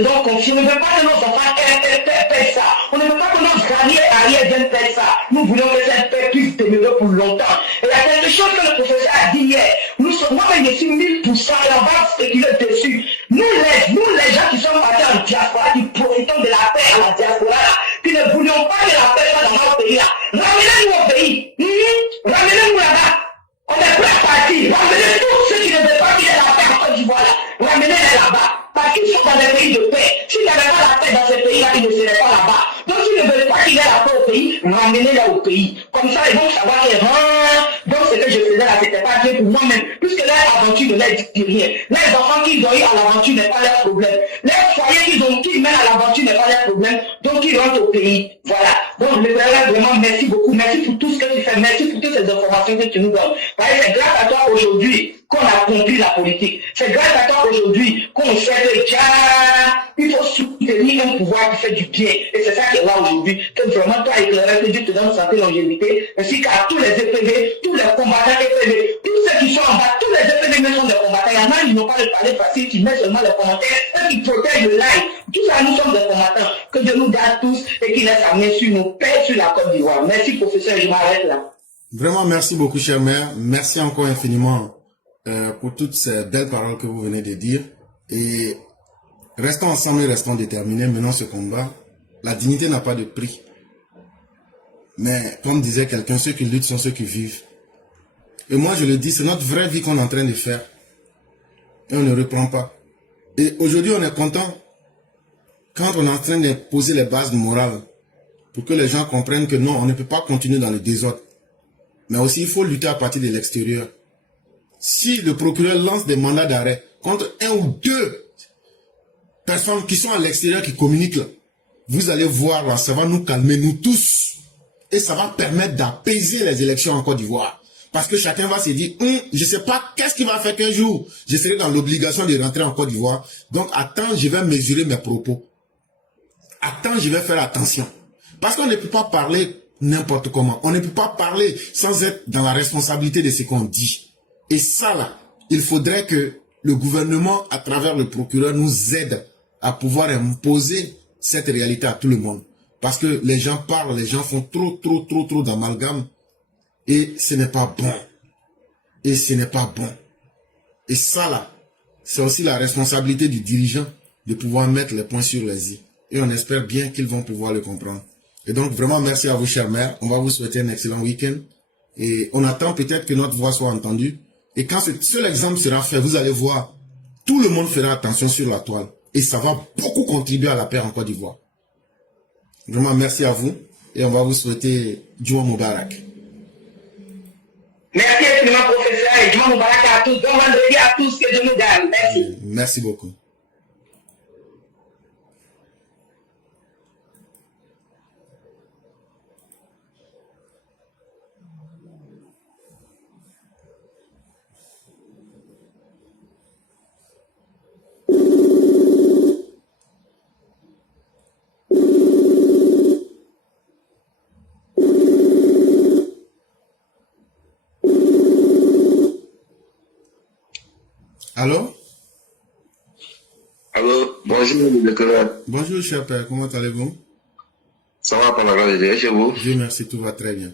donc, on ne veut pas que nos enfants perdent ça. On ne veut pas que nos arrière viennent perdre ça. Nous voulons que cette paix puisse demeurer pour longtemps. Et il y a quelque chose que le professeur a dit hier. Moi-même, je suis 1000% et on va spéculer dessus. Nous les gens qui sommes partis en diaspora, qui profitons de la paix à la diaspora, qui ne voulions pas que la paix soit dans notre pays là. Ramenez-nous au pays. Ramenez-nous là-bas. On est prêts à partir. Ramenez tous ceux qui ne veulent pas qu'il y ait la paix en Côte d'Ivoire là. Ramenez-les là-bas. Parce qu'ils sont dans des pays de paix. S'il n'y avait pas la paix dans ces pays-là, ils ne seraient pas là-bas. Donc s'ils ne veulent pas qu'il y ait la paix au pays, ramenez-les au pays. Comme ça, ils vont savoir que donc ce que je faisais là, c'était pas bien pour moi-même. Puisque leur aventure ne leur dit rien. Les enfants qu'ils ont eu à l'aventure n'est pas leur problème. Les foyers qu'ils mènent à l'aventure n'est pas leur problème. Donc ils rentrent au pays. Voilà. Donc le frère, vraiment, merci beaucoup. Merci pour tout ce que tu fais. Merci pour toutes ces informations que tu nous donnes. Parce que c'est grâce à toi aujourd'hui qu'on a compris la politique. C'est grâce à toi aujourd'hui qu'on sait que il faut soutenir un pouvoir qui fait du bien. Et c'est ça qui est là aujourd'hui. Que vraiment toi éclairé, que Dieu te donne santé, longévité, ainsi qu'à tous les EPV, tous les combattants EPV, tous ceux qui sont en bas, tous les EPV même sont des combattants. Il y en a qui n'ont pas le parler facile, qui mettent seulement les commentaires, eux qui protègent le live. Tout ça, nous sommes des combattants. Que Dieu nous garde tous et qu'il laisse amener sur nos paix sur la Côte d'Ivoire. Merci professeur, je m'arrête là. Vraiment, merci beaucoup, chère mère. Merci encore infiniment pour toutes ces belles paroles que vous venez de dire. Et restons ensemble et restons déterminés. Menons ce combat. La dignité n'a pas de prix. Mais comme disait quelqu'un, ceux qui luttent sont ceux qui vivent. Et moi, je le dis, c'est notre vraie vie qu'on est en train de faire. Et on ne reprend pas. Et aujourd'hui, on est content quand on est en train de poser les bases morales pour que les gens comprennent que non, on ne peut pas continuer dans le désordre. Mais aussi, il faut lutter à partir de l'extérieur. Si le procureur lance des mandats d'arrêt contre un ou deux personnes qui sont à l'extérieur, qui communiquent là, vous allez voir, là, ça va nous calmer, nous tous. Et ça va permettre d'apaiser les élections en Côte d'Ivoire. Parce que chacun va se dire, je ne sais pas qu'est-ce qui va faire qu'un jour, je serai dans l'obligation de rentrer en Côte d'Ivoire. Donc, attends, je vais mesurer mes propos. Attends, je vais faire attention. Parce qu'on ne peut pas parler n'importe comment. On ne peut pas parler sans être dans la responsabilité de ce qu'on dit. Et ça, là, il faudrait que le gouvernement, à travers le procureur, nous aide à pouvoir imposer cette réalité à tout le monde. Parce que les gens parlent, les gens font trop d'amalgame. Et ce n'est pas bon. Et ce n'est pas bon. Et ça, là, c'est aussi la responsabilité du dirigeant de pouvoir mettre les points sur les i. Et on espère bien qu'ils vont pouvoir le comprendre. Et donc, vraiment, merci à vous, chère mère. On va vous souhaiter un excellent week-end. Et on attend peut-être que notre voix soit entendue. Et quand ce seul exemple sera fait, vous allez voir, tout le monde fera attention sur la toile. Et ça va beaucoup contribuer à la paix en Côte d'Ivoire. Vraiment, merci à vous. Et on va vous souhaiter Djoua Moubarak. Merci infiniment, professeur. Et Djoua Moubarak à tous. Bon vendredi à tous. Que Dieu nous garde. Merci. Merci beaucoup. Allô? Allô, bonjour le déclarant. Bonjour, cher père, comment allez-vous? Ça va par la grâce de Dieu, chez vous? Dieu merci, tout va très bien.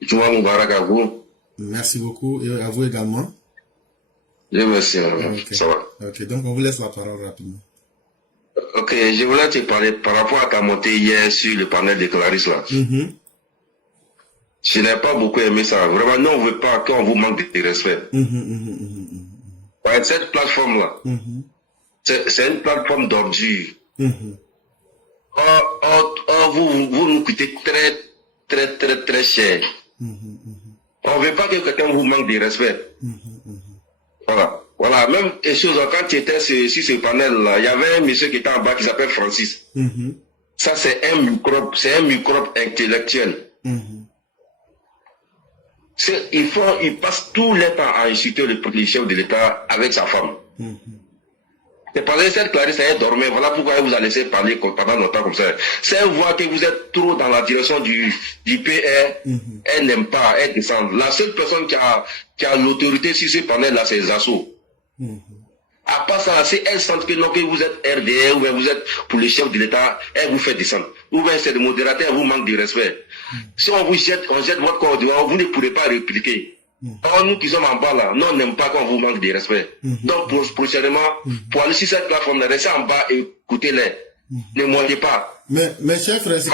Tu vois mon barak à vous? Merci beaucoup, et à vous également. Dieu merci, Okay. ça va. Ok, donc on vous laisse la parole rapidement. Ok, je voulais te parler par rapport à ta montée hier sur le panel de Clarisse là. Je n'ai pas beaucoup aimé ça. Vraiment, nous on ne veut pas qu'on vous manque de respect. Ouais, cette plateforme là, c'est une plateforme d'ordure. Vous nous coûtez très cher. On ne veut pas que quelqu'un vous manque de respect. Voilà, même les choses, quand tu étais sur ce panel-là, il y avait un monsieur qui était en bas qui s'appelle Francis. Ça, c'est un microbe intellectuel. Il passe tout le temps à insulter le chef de l'État avec sa femme. C'est parce que cette Clarisse, elle dormait. Voilà pourquoi elle vous a laissé parler pendant longtemps comme ça. Si elle voit que vous êtes trop dans la direction du PR, elle n'aime pas, elle descend. La seule personne qui a l'autorité sur ce panel-là, c'est Zasso. À part ça, si elle sent que, non, que vous êtes RDR ou bien vous êtes pour le chef de l'État, elle vous fait descendre. Ou bien c'est le modérateur, elle vous manque de respect. Si on vous jette, votre coordinateur, vous ne pourrez pas répliquer. Or, nous qui sommes en bas là, nous on n'aime pas qu'on vous manque de respect. Donc prochainement, pour aller sur cette plateforme, restez en bas et écoutez-les. Ne montez pas. Mais cher frère, c'est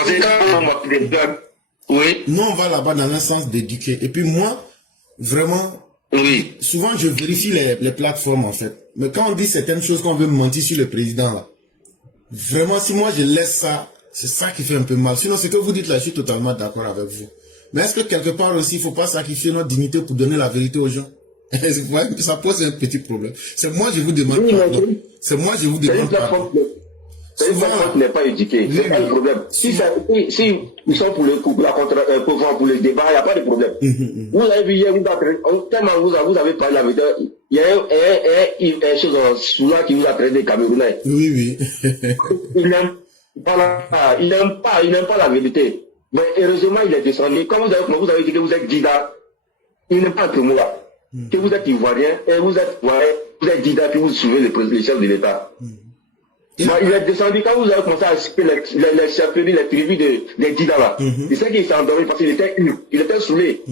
oui. Nous on va là-bas dans un sens d'éduquer. Et puis moi, vraiment, souvent je vérifie les plateformes en fait. Mais quand on dit certaines choses qu'on veut mentir sur le président là, vraiment si moi je laisse ça, c'est ça qui fait un peu mal. Sinon ce que vous dites là, je suis totalement d'accord avec vous. Mais est-ce que quelque part aussi, il ne faut pas sacrifier notre dignité pour donner la vérité aux gens? Ça pose un petit problème. C'est moi, je vous demande pardon. C'est moi, je vous demande pardon. C'est une plateforme qui n'est pas éduquée. C'est pas le problème. Si ils sont pour le débat, il n'y a pas de problème. Vous avez vu hier, tellement vous avez parlé la vérité, il y a une chose souvent qui vous a traité des Camerounais. Oui. Il n'aime pas la vérité. Mais heureusement, il est descendu. Quand vous avez dit que vous êtes Dida, il n'aime pas que moi. Que vous êtes Ivoirien, et vous êtes Dida, puis vous suivez les chefs de l'État. Il est descendu quand vous avez commencé à citer les chefferies, les tribus des Dida là. C'est ça qu'il s'est endormi parce qu'il était saoulé.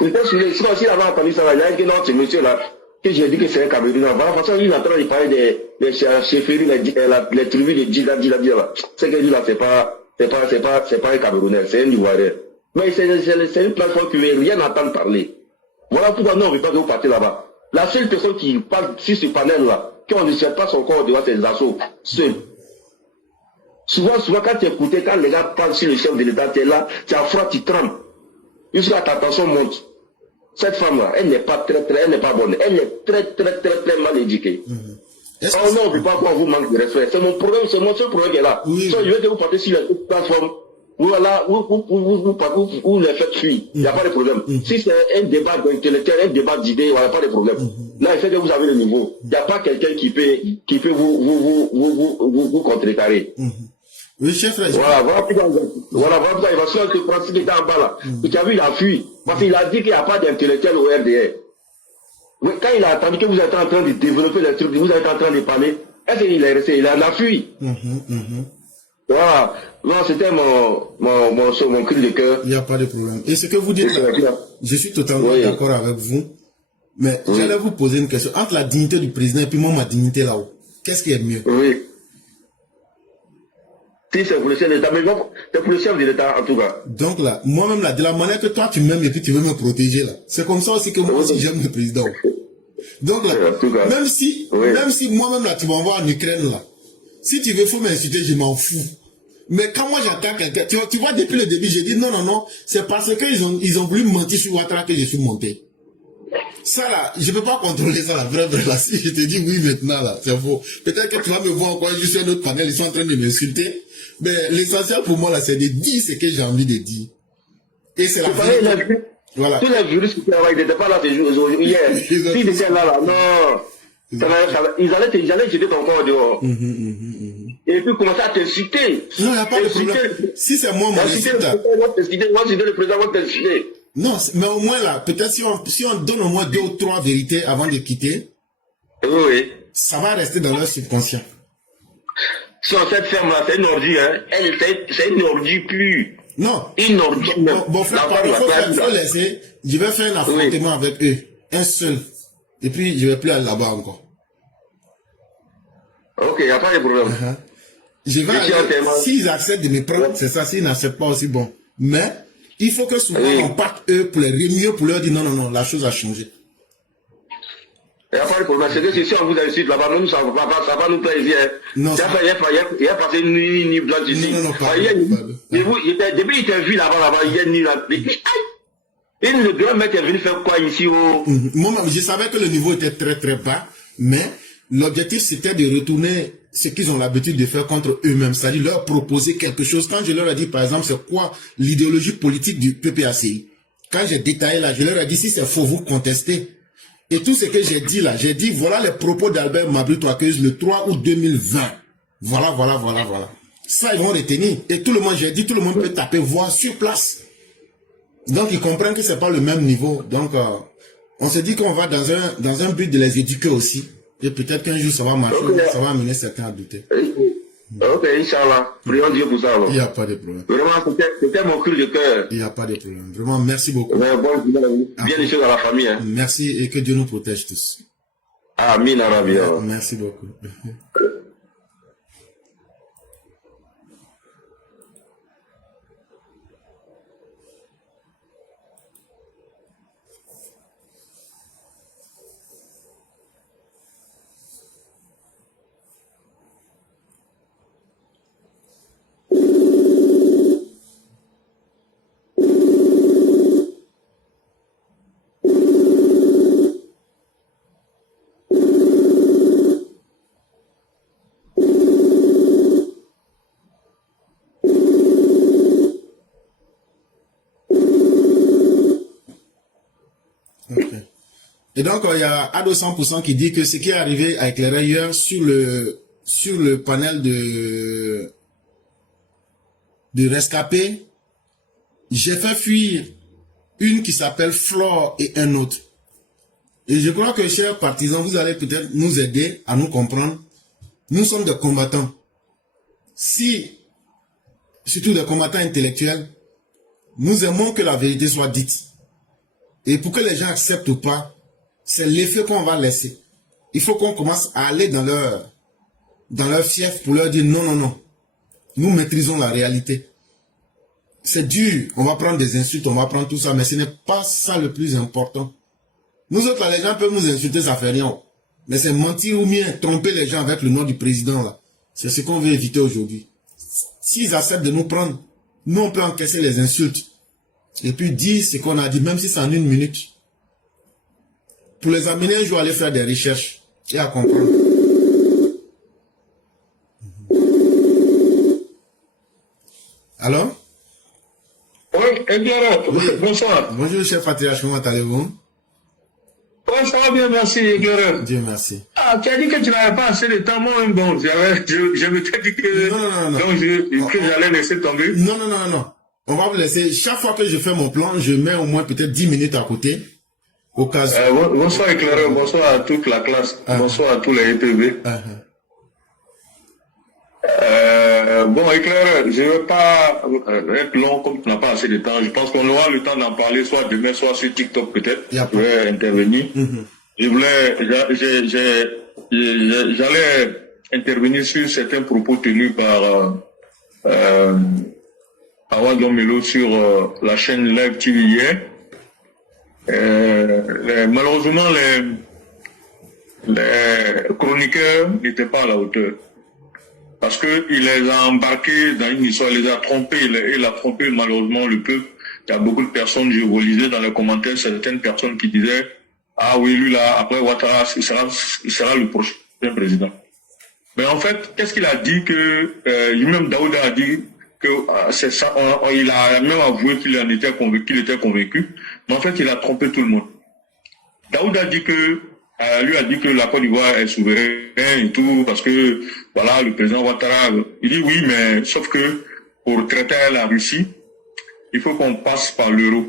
Il était saoulé. C'est comme s'il avait entendu ça là. Il a dit que non, ce monsieur là, que j'ai dit que c'est un Camerounais. Voilà, parce qu'il est en train de parler des chefferies, les tribus de Dida là. C'est que lui là, c'est pas un Camerounais, c'est un Ivoirien. Mais c'est une plateforme qui ne veut rien entendre parler. Voilà pourquoi nous, on ne veut pas que vous partez là-bas. La seule personne qui parle sur ce panel-là, qu'on ne sait pas son corps devant ses assauts, seul. Souvent, quand tu écoutes, quand les gars parlent sur le chef de l'État, tu es là, tu as froid, tu trembles. Jusqu'à ta tension monte. Cette femme-là, elle n'est pas elle n'est pas bonne. Elle est très mal éduquée. Oh non, on ne veut pas qu'on vous manque de respect. C'est mon problème, c'est mon seul problème qui est là. Je veux que vous partez sur la plateforme. Voilà, vous les faites fuir. Il n'y a pas de problème. Si c'est un débat d'intellectuel, un débat d'idées, il n'y a pas de problème. Là, il fait que vous avez le niveau. Il n'y a pas quelqu'un qui peut vous contrecarrer. Oui, chef frère. Voilà, il va se faire que Francis qui était en bas là. Tu as vu, il a fui. Parce qu'il a dit qu'il n'y a pas d'intellectuel au RDR. Quand il a entendu que vous êtes en train de développer les trucs, vous êtes en train de parler, est-ce qu'il est resté? Il en a fui. Voilà. Non, c'était mon cri de cœur. Il n'y a pas de problème. Et ce que vous dites là, je suis totalement d'accord avec vous. Mais j'allais vous poser une question. Entre la dignité du président et puis moi, ma dignité là-haut, qu'est-ce qui est mieux? Oui. Si c'est pour le chef de l'État, mais non, c'est pour le chef de l'État en tout cas. Donc là, moi-même là, de la manière que toi tu m'aimes et puis tu veux me protéger là, c'est comme ça aussi que moi aussi j'aime le président. Donc là, même si moi-même là tu m'envoies en Ukraine là, si tu veux faut m'insulter, je m'en fous. Mais quand moi j'attaque quelqu'un, tu vois depuis le début j'ai dit non, c'est parce qu'ils ont voulu mentir sur Ouattara que je suis monté. Ça là, je peux pas contrôler ça là, vrai là, si je te dis oui maintenant là, c'est faux. Peut-être que tu vas me voir encore juste sur un autre panel, ils sont en train de m'insulter. Mais l'essentiel pour moi là, c'est de dire ce que j'ai envie de dire. Et c'est la vérité. Voilà. Tous les virus qui travaillent, ils n'étaient pas là hier. S'ils étaient là, non. Ils allaient jeter ton corps dehors. Et puis commencer à t'insulter. Non, il n'y a pas de problème. Si c'est moi, mon insulte. Moi, le président va t'insulter. Non, mais au moins là, peut-être si on donne au moins 2 ou 3 vérités avant de quitter, Oui. ça va rester dans leur subconscient. Sur cette ferme-là, c'est une ordure, hein. C'est une ordure pure. Non. Une ordure. Bon frère, il faut laisser. Je vais faire un affrontement avec eux. Un seul. Et puis, je vais plus aller là-bas encore. Ok, il n'y a pas de problème. Je vais aller, s'ils acceptent de me prendre, c'est ça. S'ils n'acceptent pas aussi, bon. Mais, il faut que souvent on parte eux pour les mieux pour leur dire non, la chose a changé. Il n'y a pas de problème. C'est que si on vous insulte là-bas, même ça va nous plaisir. Non, il y a passé une nuit blanche ici. Non, depuis qu'il t'a vu là-bas, il y a une nuit là. Et le grand mec est venu faire quoi ici Moi, je savais que le niveau était très très bas, mais l'objectif c'était de retourner ce qu'ils ont l'habitude de faire contre eux-mêmes, c'est-à-dire leur proposer quelque chose. Quand je leur ai dit par exemple c'est quoi l'idéologie politique du PPACI, quand j'ai détaillé là, je leur ai dit si c'est faux, vous contestez. Et tout ce que j'ai dit là, j'ai dit voilà les propos d'Albert Mabry-Twakeuse le 3 août 2020. Voilà. Ça ils vont retenir. Et tout le monde, j'ai dit tout le monde peut taper voir sur place. Donc, ils comprennent que c'est pas le même niveau. Donc, on se dit qu'on va dans un but de les éduquer aussi. Et peut-être qu'un jour, ça va marcher, ça va amener certains à douter. Ok, Inch'Allah. Prions Dieu pour ça. Alors. Il n'y a pas de problème. Vraiment, c'était mon cri de cœur. Il n'y a pas de problème. Vraiment, merci beaucoup. Bien les choses à la famille. Hein. Merci et que Dieu nous protège tous. Amin, Arabi. Merci beaucoup. Et donc, il y a Ado 100% qui dit que ce qui est arrivé à Éclaireur hier sur le panel de rescapés, j'ai fait fuir une qui s'appelle Flore et un autre. Et je crois que, chers partisans, vous allez peut-être nous aider à nous comprendre. Nous sommes des combattants. Surtout des combattants intellectuels, nous aimons que la vérité soit dite. Et pour que les gens acceptent ou pas, c'est l'effet qu'on va laisser. Il faut qu'on commence à aller dans leur fief pour leur dire non. Nous maîtrisons la réalité. C'est dur, on va prendre des insultes, on va prendre tout ça, mais ce n'est pas ça le plus important. Nous autres, là, les gens peuvent nous insulter, ça fait rien. Mais c'est mentir ou bien tromper les gens avec le nom du président, là. C'est ce qu'on veut éviter aujourd'hui. S'ils acceptent de nous prendre, nous, on peut encaisser les insultes. Et puis dire ce qu'on a dit, même si c'est en 1 minute. Pour les amener un jour à aller faire des recherches et à comprendre. Alors? Oui, Éclaireur, bonsoir. Bonjour, chef patriarche, comment allez-vous? Oui, ça va bien, merci, Éclaireur. Dieu merci. Ah, tu as dit que tu n'avais pas assez de temps, moi, bon, je me t'ai dit que, donc que j'allais laisser tomber. Non. On va vous laisser. Chaque fois que je fais mon plan, je mets au moins peut-être 10 minutes à côté. Au cas où. Bonsoir Éclaireur, bonsoir à toute la classe, bonsoir à tous les ETV. Bon Éclaireur, je ne vais pas être long comme tu n'as pas assez de temps. Je pense qu'on aura le temps d'en parler soit demain, soit sur TikTok peut-être. Je vais intervenir. J'allais intervenir sur certains propos tenus par Awadon Melo sur la chaîne Live TV hier. Malheureusement, les chroniqueurs n'étaient pas à la hauteur. Parce qu'il les a embarqués dans une histoire, il les a trompés, il a trompé malheureusement le peuple. Il y a beaucoup de personnes, je vous lisais dans les commentaires, certaines personnes qui disaient « Ah oui, lui là, après Ouattara, il sera le prochain président. » Mais en fait, qu'est-ce qu'il a dit que, lui-même Daouda a dit que c'est ça, il a même avoué qu'il était convaincu, mais en fait, il a trompé tout le monde. Daouda a dit que, lui a dit que la Côte d'Ivoire est souveraine et tout, parce que, voilà, le président Ouattara, il dit oui, mais sauf que, pour traiter la Russie, il faut qu'on passe par l'euro.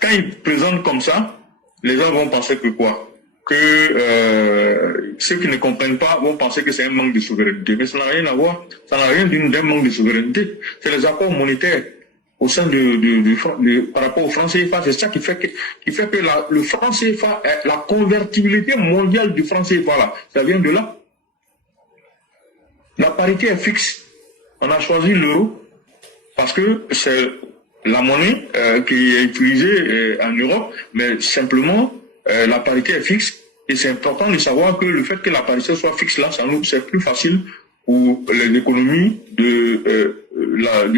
Quand ils présentent comme ça, les gens vont penser que quoi? Que ceux qui ne comprennent pas vont penser que c'est un manque de souveraineté. Mais ça n'a rien à voir. Ça n'a rien d'un manque de souveraineté. C'est les accords monétaires au sein par rapport au franc CFA. C'est ça qui fait que le franc CFA, la convertibilité mondiale du franc CFA, là, ça vient de là. La parité est fixe. On a choisi l'euro parce que c'est la monnaie qui est utilisée en Europe, mais simplement, la parité est fixe et c'est important de savoir que le fait que la parité soit fixe là, c'est plus facile pour les économies du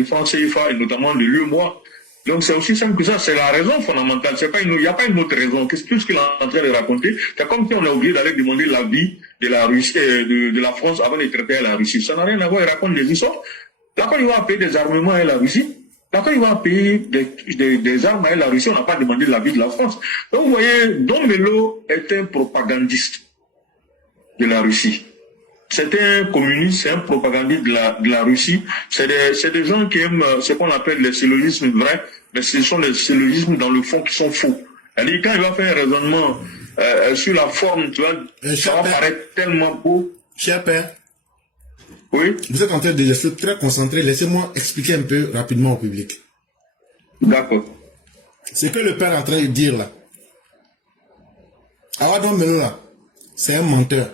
franc CFA et notamment de l'UEMOA. Donc c'est aussi simple que ça, c'est la raison fondamentale. Il n'y a pas une autre raison. Qu'est-ce qu'il est en train de raconter? C'est comme si on a oublié d'aller demander l'avis de la Russie, de la France avant de traiter à la Russie. Ça n'a rien à voir, il raconte des histoires. La Côte d'Ivoire a payé des armements à la Russie. La Côte d'Ivoire a payé des armes à la Russie, on n'a pas demandé l'avis de la France. Donc vous voyez, Don Melo est un propagandiste de la Russie. C'est un communiste, c'est un propagandiste de la Russie. C'est des gens qui aiment ce qu'on appelle les syllogismes vrais, mais ce sont les syllogismes dans le fond qui sont faux. C'est-à-dire, quand il va faire un raisonnement sur la forme, tu vois, ça va paraître tellement beau. Cher père, oui. Vous êtes en train de être très concentré. Laissez-moi expliquer un peu rapidement au public. D'accord. Ce que le père est en train de dire là, Awadon Melo là, c'est un menteur.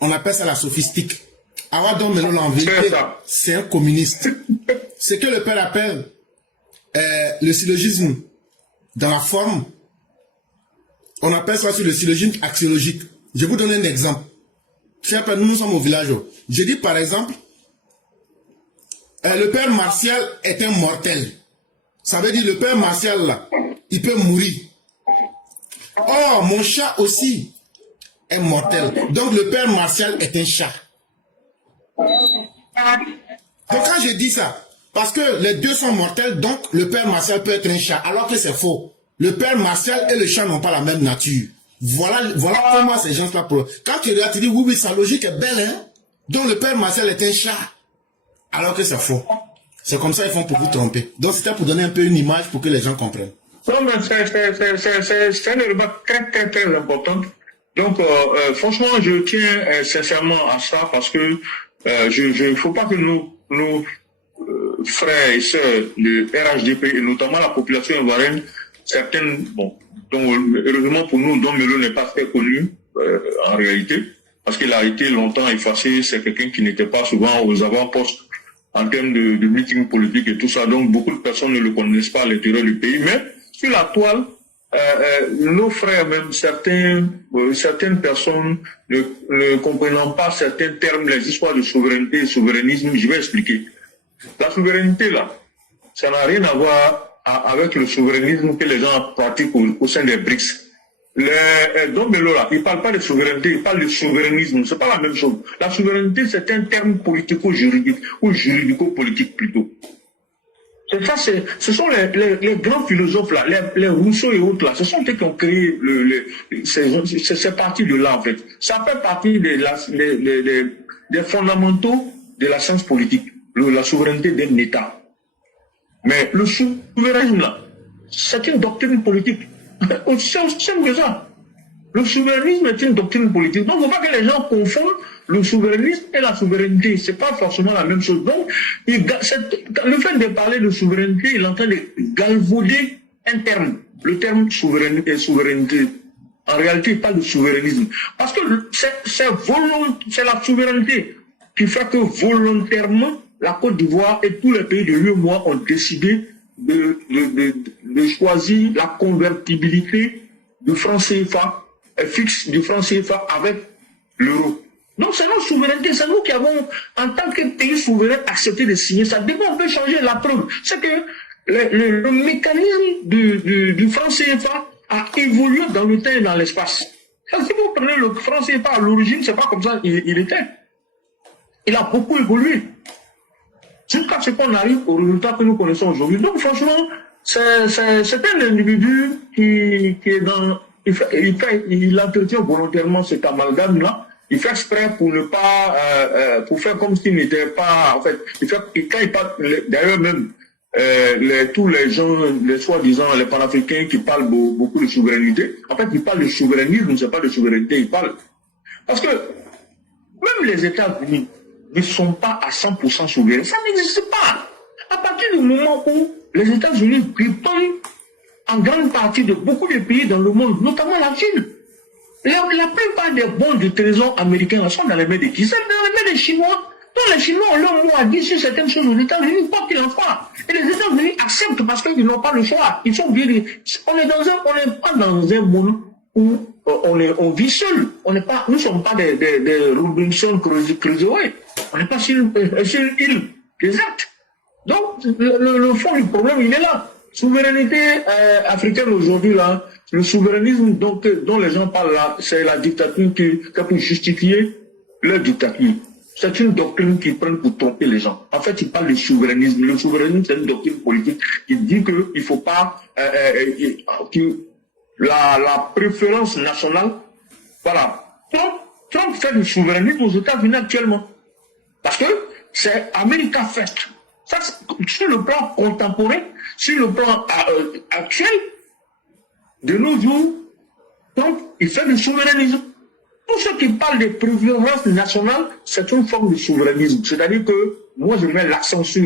On appelle ça la sophistique. Awadon Melo là, en vérité, c'est un communiste. Ce que le père appelle le syllogisme dans la forme, on appelle ça sur le syllogisme axiologique. Je vous donne un exemple. Nous sommes au village. Je dis par exemple, le père Martial est un mortel. Ça veut dire le père Martial là, il peut mourir. Oh, mon chat aussi est mortel. Donc le père Martial est un chat. Donc quand je dis ça, parce que les deux sont mortels, donc le père Martial peut être un chat, alors que c'est faux. Le père Martial et le chat n'ont pas la même nature. Voilà comment ces gens-là... Quand tu regardes, tu dis, oui, sa logique est belle, hein. Donc le père Martial est un chat. Alors que c'est faux. C'est comme ça ils font pour vous tromper. Donc c'était pour donner un peu une image pour que les gens comprennent. Non, mais c'est une remarque très, très, très importante. Donc, franchement, je tiens sincèrement à ça parce que il faut pas que nos frères et sœurs de RHDP et notamment la population ivoirienne, certaines, bon, donc heureusement pour nous, Don Melo n'est pas très connu en réalité, parce qu'il a été longtemps effacé, c'est quelqu'un qui n'était pas souvent aux avant-postes en termes de meeting politique et tout ça, donc beaucoup de personnes ne le connaissent pas à l'intérieur du pays, mais sur la toile, nos frères, même certaines personnes ne comprenant pas certains termes, les histoires de souveraineté et souverainisme, je vais expliquer. La souveraineté, là, ça n'a rien à voir avec le souverainisme que les gens pratiquent au sein des BRICS. Don Melo, là, il ne parle pas de souveraineté, il parle de souverainisme. C'est pas la même chose. La souveraineté, c'est un terme politico-juridique, ou juridico-politique plutôt. C'est ça, ce sont les grands philosophes là, les Rousseau et autres là, ce sont eux qui ont créé c'est parti de là en fait. Ça fait partie des fondamentaux de la science politique, la souveraineté d'un État. Mais le souverainisme là, c'est une doctrine politique. C'est aussi simple que ça. Le souverainisme est une doctrine politique. Donc il ne faut pas que les gens confondent le souverainisme et la souveraineté. Ce n'est pas forcément la même chose. Donc, le fait de parler de souveraineté, il est en train de galvauder un terme. Le terme souveraineté. En réalité, il parle de souverainisme. Parce que c'est la souveraineté qui fait que volontairement, la Côte d'Ivoire et tous les pays de l'UEMOA ont décidé de choisir la convertibilité du franc CFA, fixe du franc CFA avec l'euro. Donc c'est notre souveraineté, c'est nous qui avons, en tant que pays souverain, accepté de signer ça. Dès qu'on peut changer la preuve, c'est que le mécanisme du franc CFA a évolué dans le temps et dans l'espace. Si vous prenez le franc CFA à l'origine, c'est pas comme ça il était. Il a beaucoup évolué. Jusqu'à ce qu'on arrive au résultat que nous connaissons aujourd'hui. Donc franchement, c'est un individu qui est dans... Il entretient volontairement cet amalgame-là. Il fait exprès pour ne pas, pour faire comme s'il n'était pas, en fait, quand il parle, d'ailleurs même, tous les gens, les soi-disant, les panafricains qui parlent beaucoup de souveraineté, en fait, ils parlent de souverainisme, c'est pas de souveraineté, ils parlent. Parce que même les États-Unis ne sont pas à 100% souverains. Ça n'existe pas. À partir du moment où les États-Unis dépendent en grande partie de beaucoup de pays dans le monde, notamment la Chine. La plupart des bons du trésor américain sont dans les mains de qui? C'est dans les mains des Chinois. Donc les Chinois ont leur mot à dire sur certaines choses aux États-Unis, quoi qu'il en soit. Et les États-Unis acceptent parce qu'ils n'ont pas le choix. Ils sont bien. On n'est pas dans un monde où on vit seul. Nous ne sommes pas des Robinson Crusoe. On n'est pas sur une île déserte. Donc le fond du problème, il est là. Souveraineté africaine aujourd'hui, là, le souverainisme dont les gens parlent là, c'est la dictature qui pour justifier leur dictature. C'est une doctrine qu'ils prennent pour tromper les gens. En fait, ils parlent de souverainisme. Le souverainisme, c'est une doctrine politique qui dit qu'il ne faut pas que la préférence nationale. Voilà. Trump fait du souverainisme aux États-Unis actuellement. Parce que c'est America First. Ça, sur le plan contemporain, sur le plan actuel, de nos jours, donc, il fait du souverainisme. Tous ceux qui parlent de préférence nationale, c'est une forme de souverainisme. C'est-à-dire que, moi, je mets l'accent sur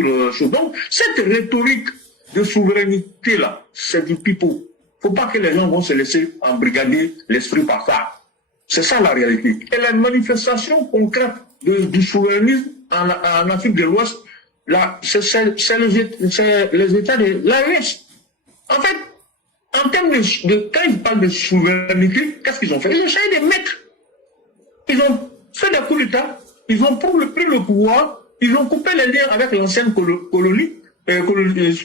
donc, cette rhétorique de souveraineté-là, c'est du pipeau. Faut pas que les gens vont se laisser embrigader l'esprit par ça. C'est ça la réalité. Et la manifestation concrète du souverainisme en Afrique de l'Ouest, là, c'est les États de l'AES. En fait, en termes quand ils parlent de souveraineté, qu'est-ce qu'ils ont fait? Ils ont essayé de mettre. Ils ont fait des coups d'État, ils ont pris le pouvoir, ils ont coupé les liens avec l'ancienne colonie,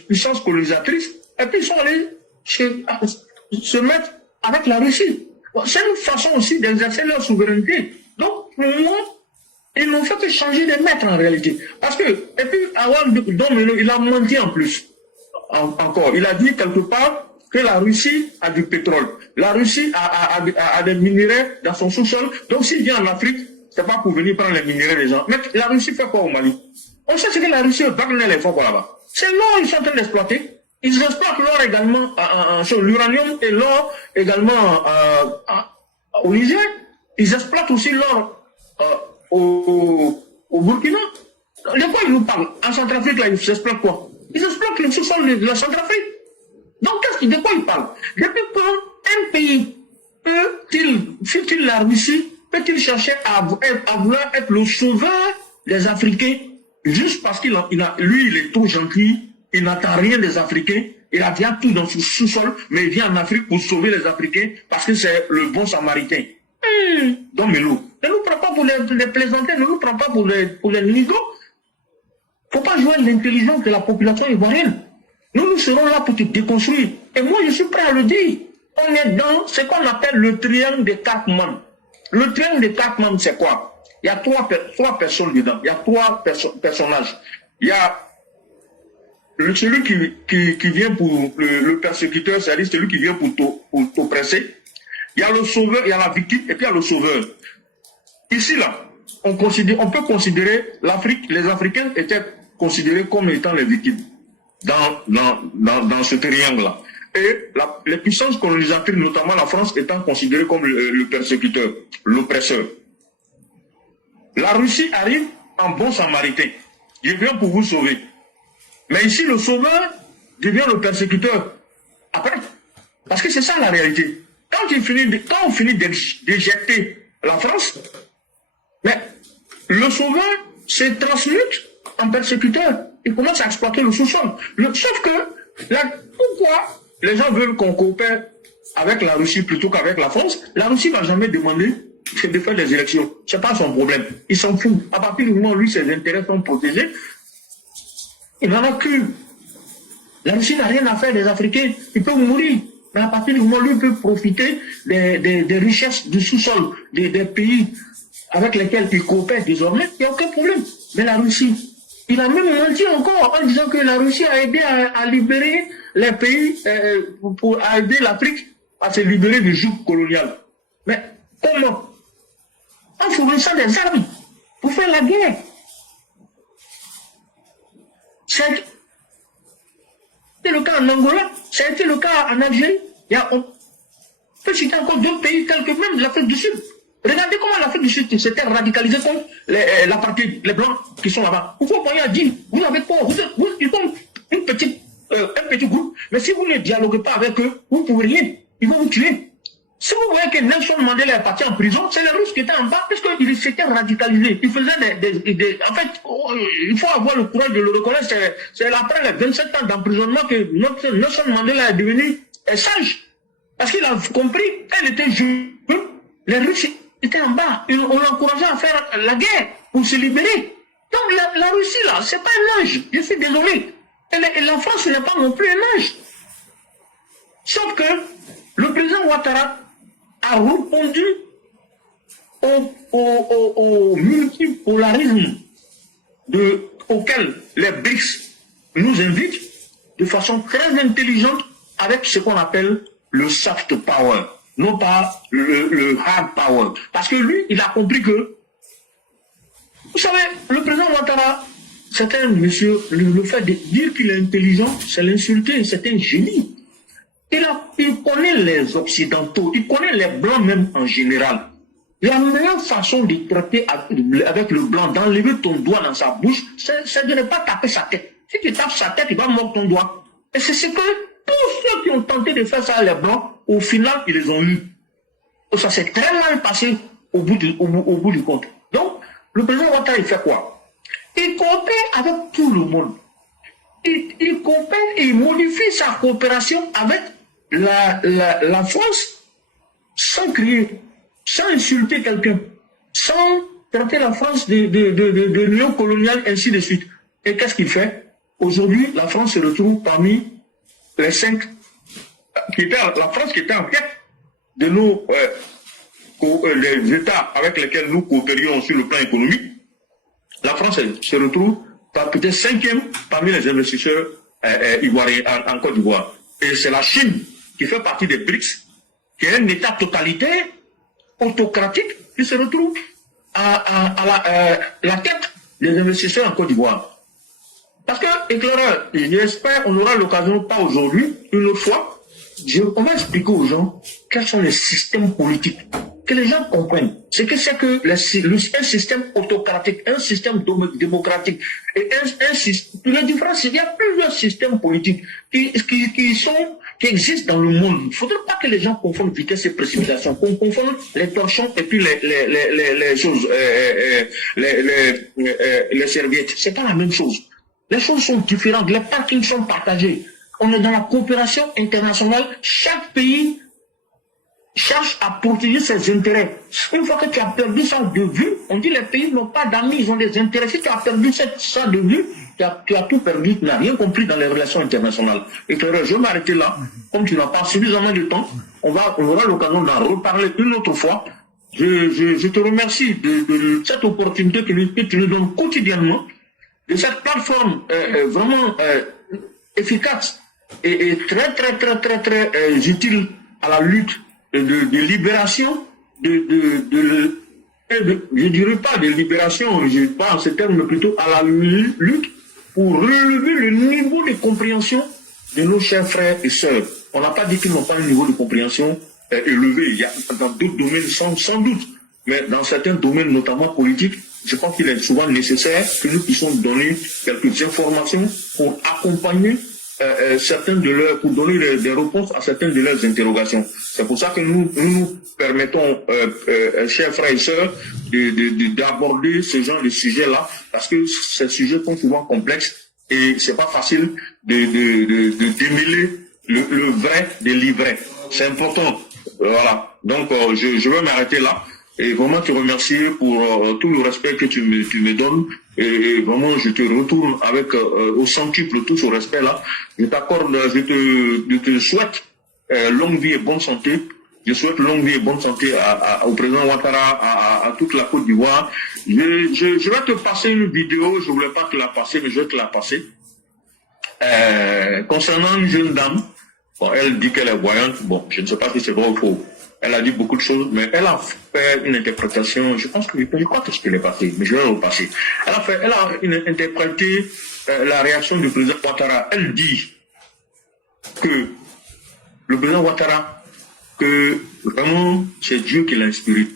puissance colonisatrice, et puis ils sont allés se mettre avec la Russie. C'est une façon aussi d'exercer leur souveraineté. Donc, pour moi, ils n'ont fait que changer de maître en réalité. Parce que, et puis, il a menti en plus. Encore, il a dit quelque part que la Russie a du pétrole. La Russie a des minéraux dans son sous-sol. Donc, s'il vient en Afrique, c'est pas pour venir prendre les minéraux des gens. Mais la Russie fait quoi au Mali? On sait ce que la Russie Wagner les font là-bas. C'est l'or qu'ils sont en train d'exploiter. Ils exploitent l'or également sur l'uranium et l'or également au Niger. Ils exploitent aussi l'or au Burkina. De quoi ils nous parlent? En Centrafrique, là, ils exploitent quoi? Ils exploitent le sous-sol de la Centrafrique. Donc, de quoi ils parlent? Depuis quand un pays peut-il, la Russie, peut-il chercher à vouloir être le sauveur des Africains juste parce lui, il est trop gentil, il n'attend rien des Africains, il a bien tout dans son sous-sol, mais il vient en Afrique pour sauver les Africains parce que c'est le bon samaritain. Donc, Melo, ne nous prends pas pour les plaisanter, ne nous prends pas pour les négros. Il ne faut pas jouer l'intelligence de la population ivoirienne. Nous serons là pour te déconstruire. Et moi, je suis prêt à le dire. On est dans ce qu'on appelle le triangle de Cartman. Le triangle de Cartman, c'est quoi? Il y a trois personnes dedans. Il y a trois personnages. Il y a celui qui vient pour le persécuteur, c'est-à-dire celui qui vient pour t'oppresser. Il y a le sauveur, il y a la victime, et puis il y a le sauveur. Ici, là, on peut considérer l'Afrique, les Africains étaient considérés comme étant les victimes. Dans ce triangle-là. Et les puissances colonisatrices, notamment la France, étant considérées comme le persécuteur, l'oppresseur. La Russie arrive en bon samaritain. Il vient pour vous sauver. Mais ici, le sauveur devient le persécuteur. Après, parce que c'est ça la réalité. Quand on finit d'éjecter la France, mais le sauveur se transmute en persécuteur. Il commence à exploiter le sous-sol. Sauf que, pourquoi les gens veulent qu'on coopère avec la Russie plutôt qu'avec la France? La Russie n'a jamais demandé de faire des élections. Ce n'est pas son problème. Il s'en fout. À partir du moment où lui, ses intérêts sont protégés, il n'en a que. La Russie n'a rien à faire des Africains. Il peut mourir. Mais à partir du moment où lui peut profiter des richesses du sous-sol, des pays avec lesquels il coopère désormais, il n'y a aucun problème. Mais la Russie, il a même menti encore en disant que la Russie a aidé à libérer les pays, pour aider l'Afrique à se libérer du joug colonial. Mais comment? En fournissant des armes pour faire la guerre. C'était le cas en Angola, ça a été le cas en Algérie. On peut citer encore d'autres pays tels que même l'Afrique du Sud. Regardez comment l'Afrique du Sud s'était radicalisée contre la partie, les Blancs qui sont là-bas. Vous voyez à dire, vous avez quoi? Ils sont un petit groupe, mais si vous ne dialoguez pas avec eux, vous ne pouvez rien. Ils vont vous tuer. Si vous voyez que Nelson Mandela est parti en prison, c'est les Russes qui étaient en bas, parce qu'ils s'étaient radicalisés. Ils faisaient en fait, il faut avoir le courage de le reconnaître. C'est après les 27 ans d'emprisonnement que Nelson Mandela est devenu sage. Parce qu'il a compris, quand il était jeune, les Russes étaient en bas. On l'encourageait à faire la guerre pour se libérer. Donc la Russie, là, c'est pas un ange. Je suis désolé. Et la France n'est pas non plus un ange. Sauf que le président Ouattara a répondu au multipolarisme auquel les BRICS nous invitent de façon très intelligente avec ce qu'on appelle le soft power, non pas le hard power. Parce que lui, il a compris que, vous savez, le président Ouattara, c'est un monsieur, le fait de dire qu'il est intelligent, c'est l'insulter, c'est un génie. Il connaît les Occidentaux, il connaît les Blancs même en général. La meilleure façon de traiter avec le Blanc, d'enlever ton doigt dans sa bouche, c'est de ne pas taper sa tête. Si tu tapes sa tête, il va mordre ton doigt. Et c'est ce que tous ceux qui ont tenté de faire ça à les Blancs, au final, ils les ont eu. Et ça s'est très mal passé au bout du compte. Donc, le président Ouattara, il fait quoi? Il coopère avec tout le monde. Il coopère et il modifie sa coopération avec la France sans crier, sans insulter quelqu'un, sans traiter la France de néocoloniale, ainsi de suite. Et qu'est-ce qu'il fait? Aujourd'hui, la France se retrouve parmi les 5 la France qui était en tête de nos les États avec lesquels nous coopérions sur le plan économique. La France se retrouve peut-être 5e parmi les investisseurs ivoiriens en Côte d'Ivoire. Et c'est la Chine qui fait partie des BRICS, qui est un État totalitaire, autocratique, qui se retrouve à la tête des investisseurs en Côte d'Ivoire. Parce que, éclaireur, j'espère qu'on aura l'occasion, pas aujourd'hui, une autre fois, on va expliquer aux gens quels sont les systèmes politiques, que les gens comprennent. Ce que c'est que un système autocratique, un système démocratique, et les différences, il y a plusieurs systèmes politiques qui existent dans le monde. Il ne faudrait pas que les gens confondent vitesse et précipitation, qu'on confonde les torchons et puis les choses, les serviettes. C'est pas la même chose. Les choses sont différentes, les parkings sont partagés. On est dans la coopération internationale. Chaque pays cherche à protéger ses intérêts. Une fois que tu as perdu ça de vue, on dit les pays n'ont pas d'amis, ils ont des intérêts. Si tu as perdu ça de vue, tu as tout perdu, tu n'as rien compris dans les relations internationales. Et je vais m'arrêter là. Comme tu n'as pas suffisamment de temps, on aura l'occasion d'en reparler une autre fois. Je te remercie de cette opportunité que tu nous donnes quotidiennement, de cette plateforme vraiment efficace et très utile à la lutte de libération, je dirais pas de libération, je parle ce terme, mais plutôt à la lutte pour relever le niveau de compréhension de nos chers frères et sœurs. On n'a pas dit qu'ils n'ont pas un niveau de compréhension élevé. Il y a dans d'autres domaines sans doute, mais dans certains domaines, notamment politiques, je pense qu'il est souvent nécessaire que nous puissions donner quelques informations pour accompagner pour donner des réponses à certaines de leurs interrogations. C'est pour ça que nous permettons, chers frères et sœurs, d'aborder ce genre de sujets-là, parce que ces sujets sont souvent complexes et c'est pas facile de démêler le vrai de l'ivraie. C'est important. Voilà. Donc, je vais m'arrêter là. Et vraiment te remercier pour tout le respect que tu me donnes. Et vraiment, je te retourne avec au centuple tout ce respect-là. Je t'accorde, je te souhaite longue vie et bonne santé. Je souhaite longue vie et bonne santé au président Ouattara, à toute la Côte d'Ivoire. Je vais te passer une vidéo, je voulais pas te la passer, mais je vais te la passer. Concernant une jeune dame, bon, elle dit qu'elle est voyante. Bon, je ne sais pas si c'est vrai ou faux. Elle a dit beaucoup de choses, mais elle a fait une interprétation, je crois que ce qu'elle est passé, mais je vais le repasser. Elle a interprété la réaction du président Ouattara. Elle dit que le président Ouattara, que vraiment c'est Dieu qui l'a inspiré.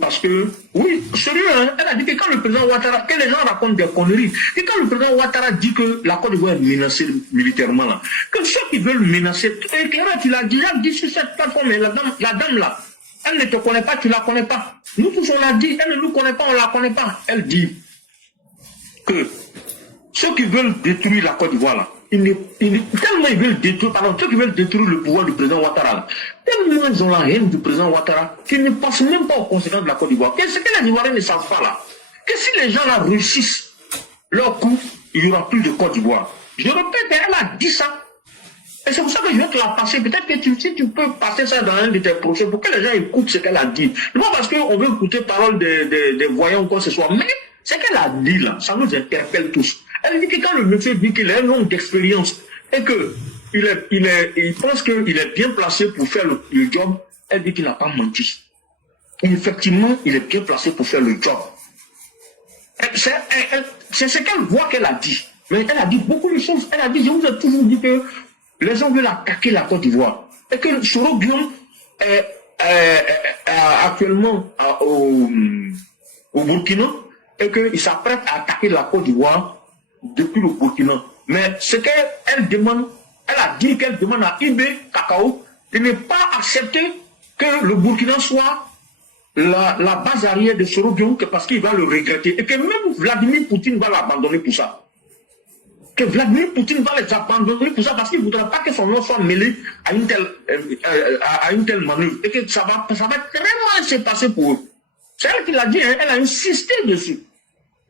Parce que, oui, sérieux, hein, elle a dit que quand le président Ouattara, que les gens racontent des conneries, que quand le président Ouattara dit que la Côte d'Ivoire est menacée militairement, là, que ceux qui veulent menacer, et tu l'as déjà dit sur cette plateforme, la dame là, elle ne te connaît pas, tu ne la connais pas. Nous tous on l'a dit, elle ne nous connaît pas, on ne la connaît pas. Elle dit que ceux qui veulent détruire la Côte d'Ivoire là, tellement ils veulent détruire, pardon, ceux qui veulent détruire le pouvoir du président Ouattara, là, tellement ils ont la haine du président Ouattara qu'ils ne pensent même pas aux conséquences de la Côte d'Ivoire. Qu'est-ce que les Ivoiriens ne savent pas là? Que si les gens là réussissent leur coup, il n'y aura plus de Côte d'Ivoire. Je répète, elle a dit ça. Et c'est pour ça que je vais te la passer. Peut-être que si tu peux passer ça dans un de tes procès pour que les gens écoutent ce qu'elle a dit. Non parce qu'on veut écouter parole des voyants ou quoi que ce soit. Mais ce qu'elle a dit là, ça nous interpelle tous. Elle dit que quand le monsieur dit qu'il a un nombre d'expérience et qu'il pense qu'il est bien placé pour faire le job, elle dit qu'il n'a pas menti. Et effectivement, il est bien placé pour faire le job. C'est ce qu'elle voit qu'elle a dit. Mais elle a dit beaucoup de choses. Elle a dit, je vous ai toujours dit que les gens veulent attaquer la Côte d'Ivoire. Et que Soro Guillaume est actuellement au Burkina et qu'il s'apprête à attaquer la Côte d'Ivoire depuis le Burkina. Mais ce qu'elle demande, elle a dit qu'elle demande à IB Cacao de ne pas accepter que le Burkina soit la base arrière de Soro Guillaume parce qu'il va le regretter. Et que même Vladimir Poutine va l'abandonner pour ça. Que Vladimir Poutine va les abandonner pour ça parce qu'il ne voudra pas que son nom soit mêlé à une telle manœuvre. Et que ça va très mal se passer pour eux. C'est elle qui l'a dit, hein, elle a insisté dessus.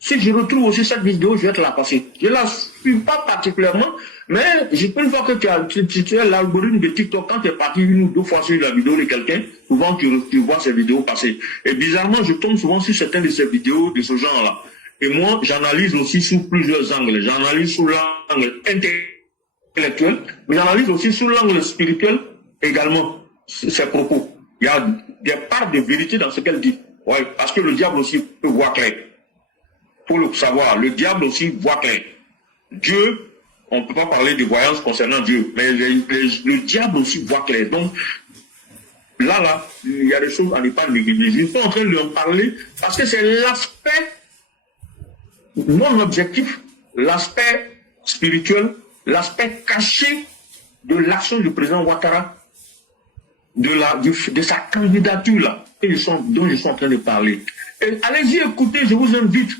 Si je retrouve aussi cette vidéo, je vais te la passer. Je ne la suis pas particulièrement, mais une fois que tu as l'algorithme de TikTok, quand tu es parti une ou deux fois sur la vidéo de quelqu'un, souvent tu vois ces vidéos passer. Et bizarrement, je tombe souvent sur certaines de ces vidéos de ce genre-là. Et moi, j'analyse aussi sous plusieurs angles. J'analyse sous l'angle intellectuel, mais j'analyse aussi sous l'angle spirituel également ses propos. Il y a des parts de vérité dans ce qu'elle dit. Ouais, parce que le diable aussi peut voir clair. Pour le savoir, le diable aussi voit clair. Dieu, on ne peut pas parler de voyance concernant Dieu, mais le diable aussi voit clair. Donc, là, il y a des choses à ne pas négliger. Je suis en train de lui en parler parce que c'est l'aspect non objectif, l'aspect spirituel, l'aspect caché de l'action du président Ouattara, de sa candidature là, dont je suis en train de parler. Allez-y écoutez, je vous invite.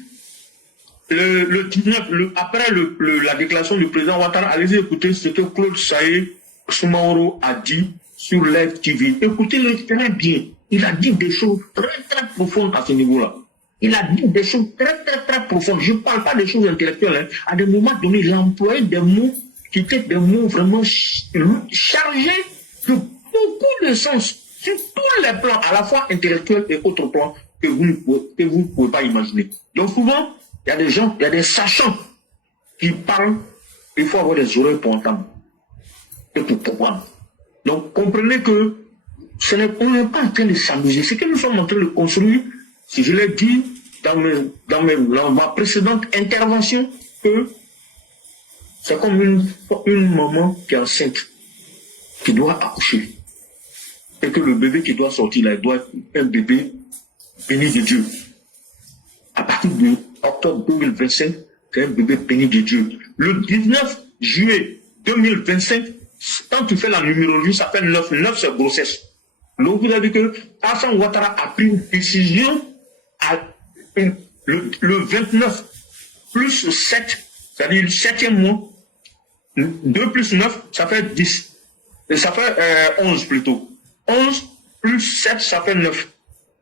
Le 19, après la déclaration du président Ouattara, allez-y écouter ce que Claude Saïe Soumaoro a dit sur Live TV. Écoutez-le très bien. Il a dit des choses très très profondes à ce niveau-là. Il a dit des choses très très très profondes. Je ne parle pas des choses intellectuelles. Hein. À des moments donnés, il a employé des mots qui étaient des mots vraiment chargés de beaucoup de sens sur tous les plans, à la fois intellectuels et autres plans que vous ne pouvez pas imaginer. Donc souvent, il y a des gens, il y a des sachants qui parlent, il faut avoir des oreilles pour entendre et pour comprendre. Donc comprenez que on n'est pas en train de s'amuser. Ce que nous sommes en train de construire, si je l'ai dit dans ma précédente intervention, que c'est comme une maman qui est enceinte, qui doit accoucher. Et que le bébé qui doit sortir là, il doit être un bébé béni de Dieu. À partir de octobre 2025, c'est un bébé béni de Dieu. Le 19 juillet 2025, quand tu fais la numérologie, ça fait 9. 9, c'est grossesse. Donc, vous avez dit que Alassane Ouattara a pris une décision le 29 plus 7, c'est-à-dire le 7e mois. 2 plus 9, ça fait 10. Et ça fait 11 plutôt. 11 plus 7, ça fait 9.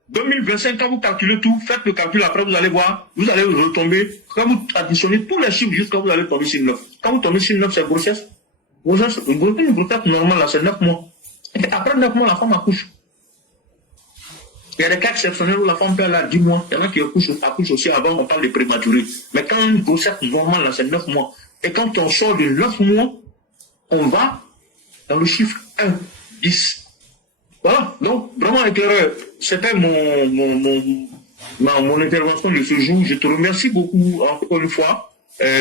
2025, quand vous calculez tout, faites le calcul, après vous allez voir, vous allez retomber, quand vous additionnez tous les chiffres jusqu'à vous allez tomber sur 9. Quand vous tombez sur 9, c'est grossesse. Une grossesse normale, là, c'est 9 mois. Et après 9 mois, la femme accouche. Il y a des cas exceptionnels où la femme peut aller à 10 mois. Il y en a qui accouchent aussi avant, on parle de prématuré. Mais quand une grossesse normale, là, c'est 9 mois. Et quand on sort de 9 mois, on va dans le chiffre 1, 10. Voilà, donc vraiment éclaireur, c'était mon intervention de ce jour. Je te remercie beaucoup encore une fois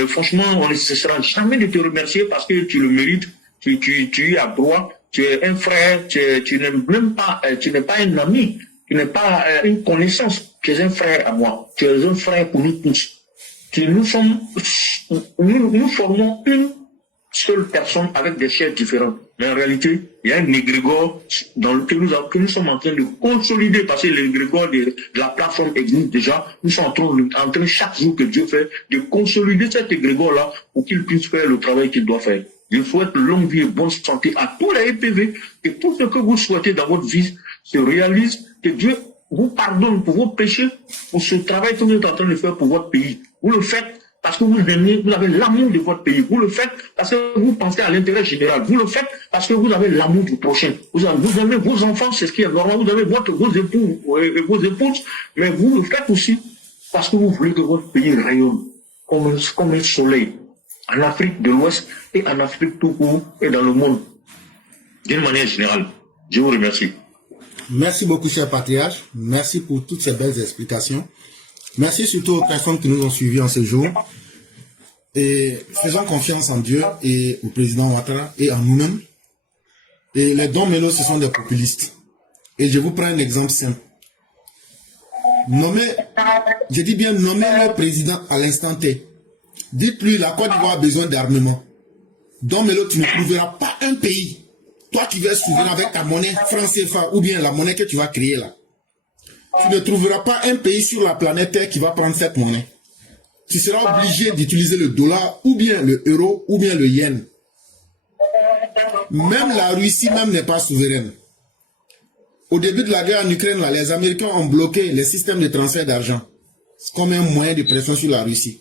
franchement, on ne cessera jamais de te remercier parce que tu le mérites, tu y as droit, tu es un frère, tu n'es même pas, tu n'es pas un ami, tu n'es pas une connaissance, tu es un frère à moi, tu es un frère pour nous tous. Nous formons une seule personne avec des chefs différents. Mais en réalité, il y a un égrégore que nous sommes en train de consolider parce que l'égrégore de la plateforme existe déjà. Nous sommes en train chaque jour que Dieu fait de consolider cet égrégore-là pour qu'il puisse faire le travail qu'il doit faire. Je souhaite longue vie et bonne santé à tous les EPV, que tout ce que vous souhaitez dans votre vie se réalise, que Dieu vous pardonne pour vos péchés, pour ce travail que vous êtes en train de faire pour votre pays. Vous le faites parce que vous aimez, vous avez l'amour de votre pays. Vous le faites parce que vous pensez à l'intérêt général. Vous le faites parce que vous avez l'amour du prochain. Vous aimez vos enfants, c'est ce qui est normal. Vous avez vos époux et vos épouses, mais vous le faites aussi parce que vous voulez que votre pays rayonne comme un soleil en Afrique de l'Ouest et en Afrique tout court et dans le monde. D'une manière générale. Je vous remercie. Merci beaucoup, cher patriarche. Merci pour toutes ces belles explications. Merci surtout aux personnes qui nous ont suivis en ce jour. Et faisons confiance en Dieu et au président Ouattara et en nous-mêmes. Et les Don Melo, ce sont des populistes. Et je vous prends un exemple simple. Je dis bien nommer le président à l'instant T. Dites-lui, la Côte d'Ivoire a besoin d'armement. Don Melo, tu ne trouveras pas un pays. Toi qui vas souverain avec ta monnaie franc CFA ou bien la monnaie que tu vas créer là. Tu ne trouveras pas un pays sur la planète Terre qui va prendre cette monnaie. Tu seras obligé d'utiliser le dollar ou bien le euro ou bien le yen. Même la Russie même n'est pas souveraine. Au début de la guerre en Ukraine, là, les Américains ont bloqué les systèmes de transfert d'argent comme un moyen de pression sur la Russie.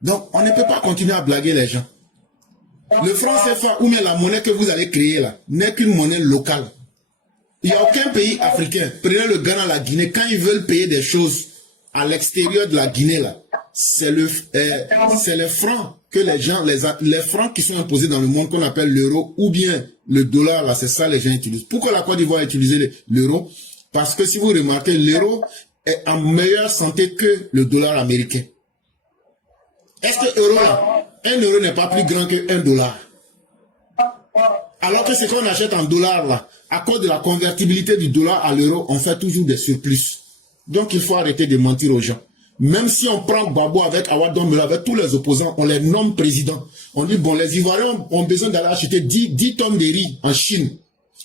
Donc, on ne peut pas continuer à blaguer les gens. Le franc CFA ou bien la monnaie que vous allez créer là n'est qu'une monnaie locale. Il n'y a aucun pays africain, prenez le Ghana, la Guinée, quand ils veulent payer des choses à l'extérieur de la Guinée, là, c'est les francs que les francs qui sont imposés dans le monde qu'on appelle l'euro ou bien le dollar, là, c'est ça les gens utilisent. Pourquoi la Côte d'Ivoire utilise l'euro? Parce que si vous remarquez, l'euro est en meilleure santé que le dollar américain. Est-ce que l'euro, là, un euro n'est pas plus grand que un dollar? Alors que ce qu'on achète en dollars, là, à cause de la convertibilité du dollar à l'euro, on fait toujours des surplus. Donc, il faut arrêter de mentir aux gens. Même si on prend Gbagbo avec Awa Don Melo, avec tous les opposants, on les nomme présidents. On dit, bon, les Ivoiriens ont besoin d'aller acheter 10 tonnes de riz en Chine.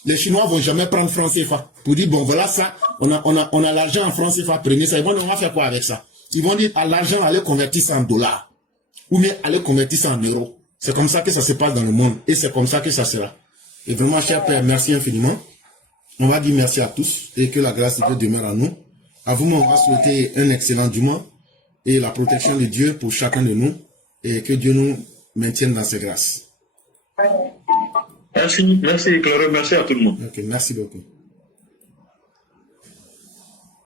Les Chinois vont jamais prendre franc CFA. Pour dire, bon, voilà ça, on a l'argent en franc CFA, prenez ça. Ils vont dire, on va faire quoi avec ça? Ils vont dire, à l'argent, allez convertir ça en dollars. Ou bien, allez convertir ça en euros. C'est comme ça que ça se passe dans le monde. Et c'est comme ça que ça sera. Et vraiment, cher Père, merci infiniment. On va dire merci à tous et que la grâce de Dieu demeure à nous. À vous, on va souhaiter un excellent dimanche et la protection de Dieu pour chacun de nous et que Dieu nous maintienne dans ses grâces. Merci, éclaireur, merci à tout le monde. Ok, merci beaucoup.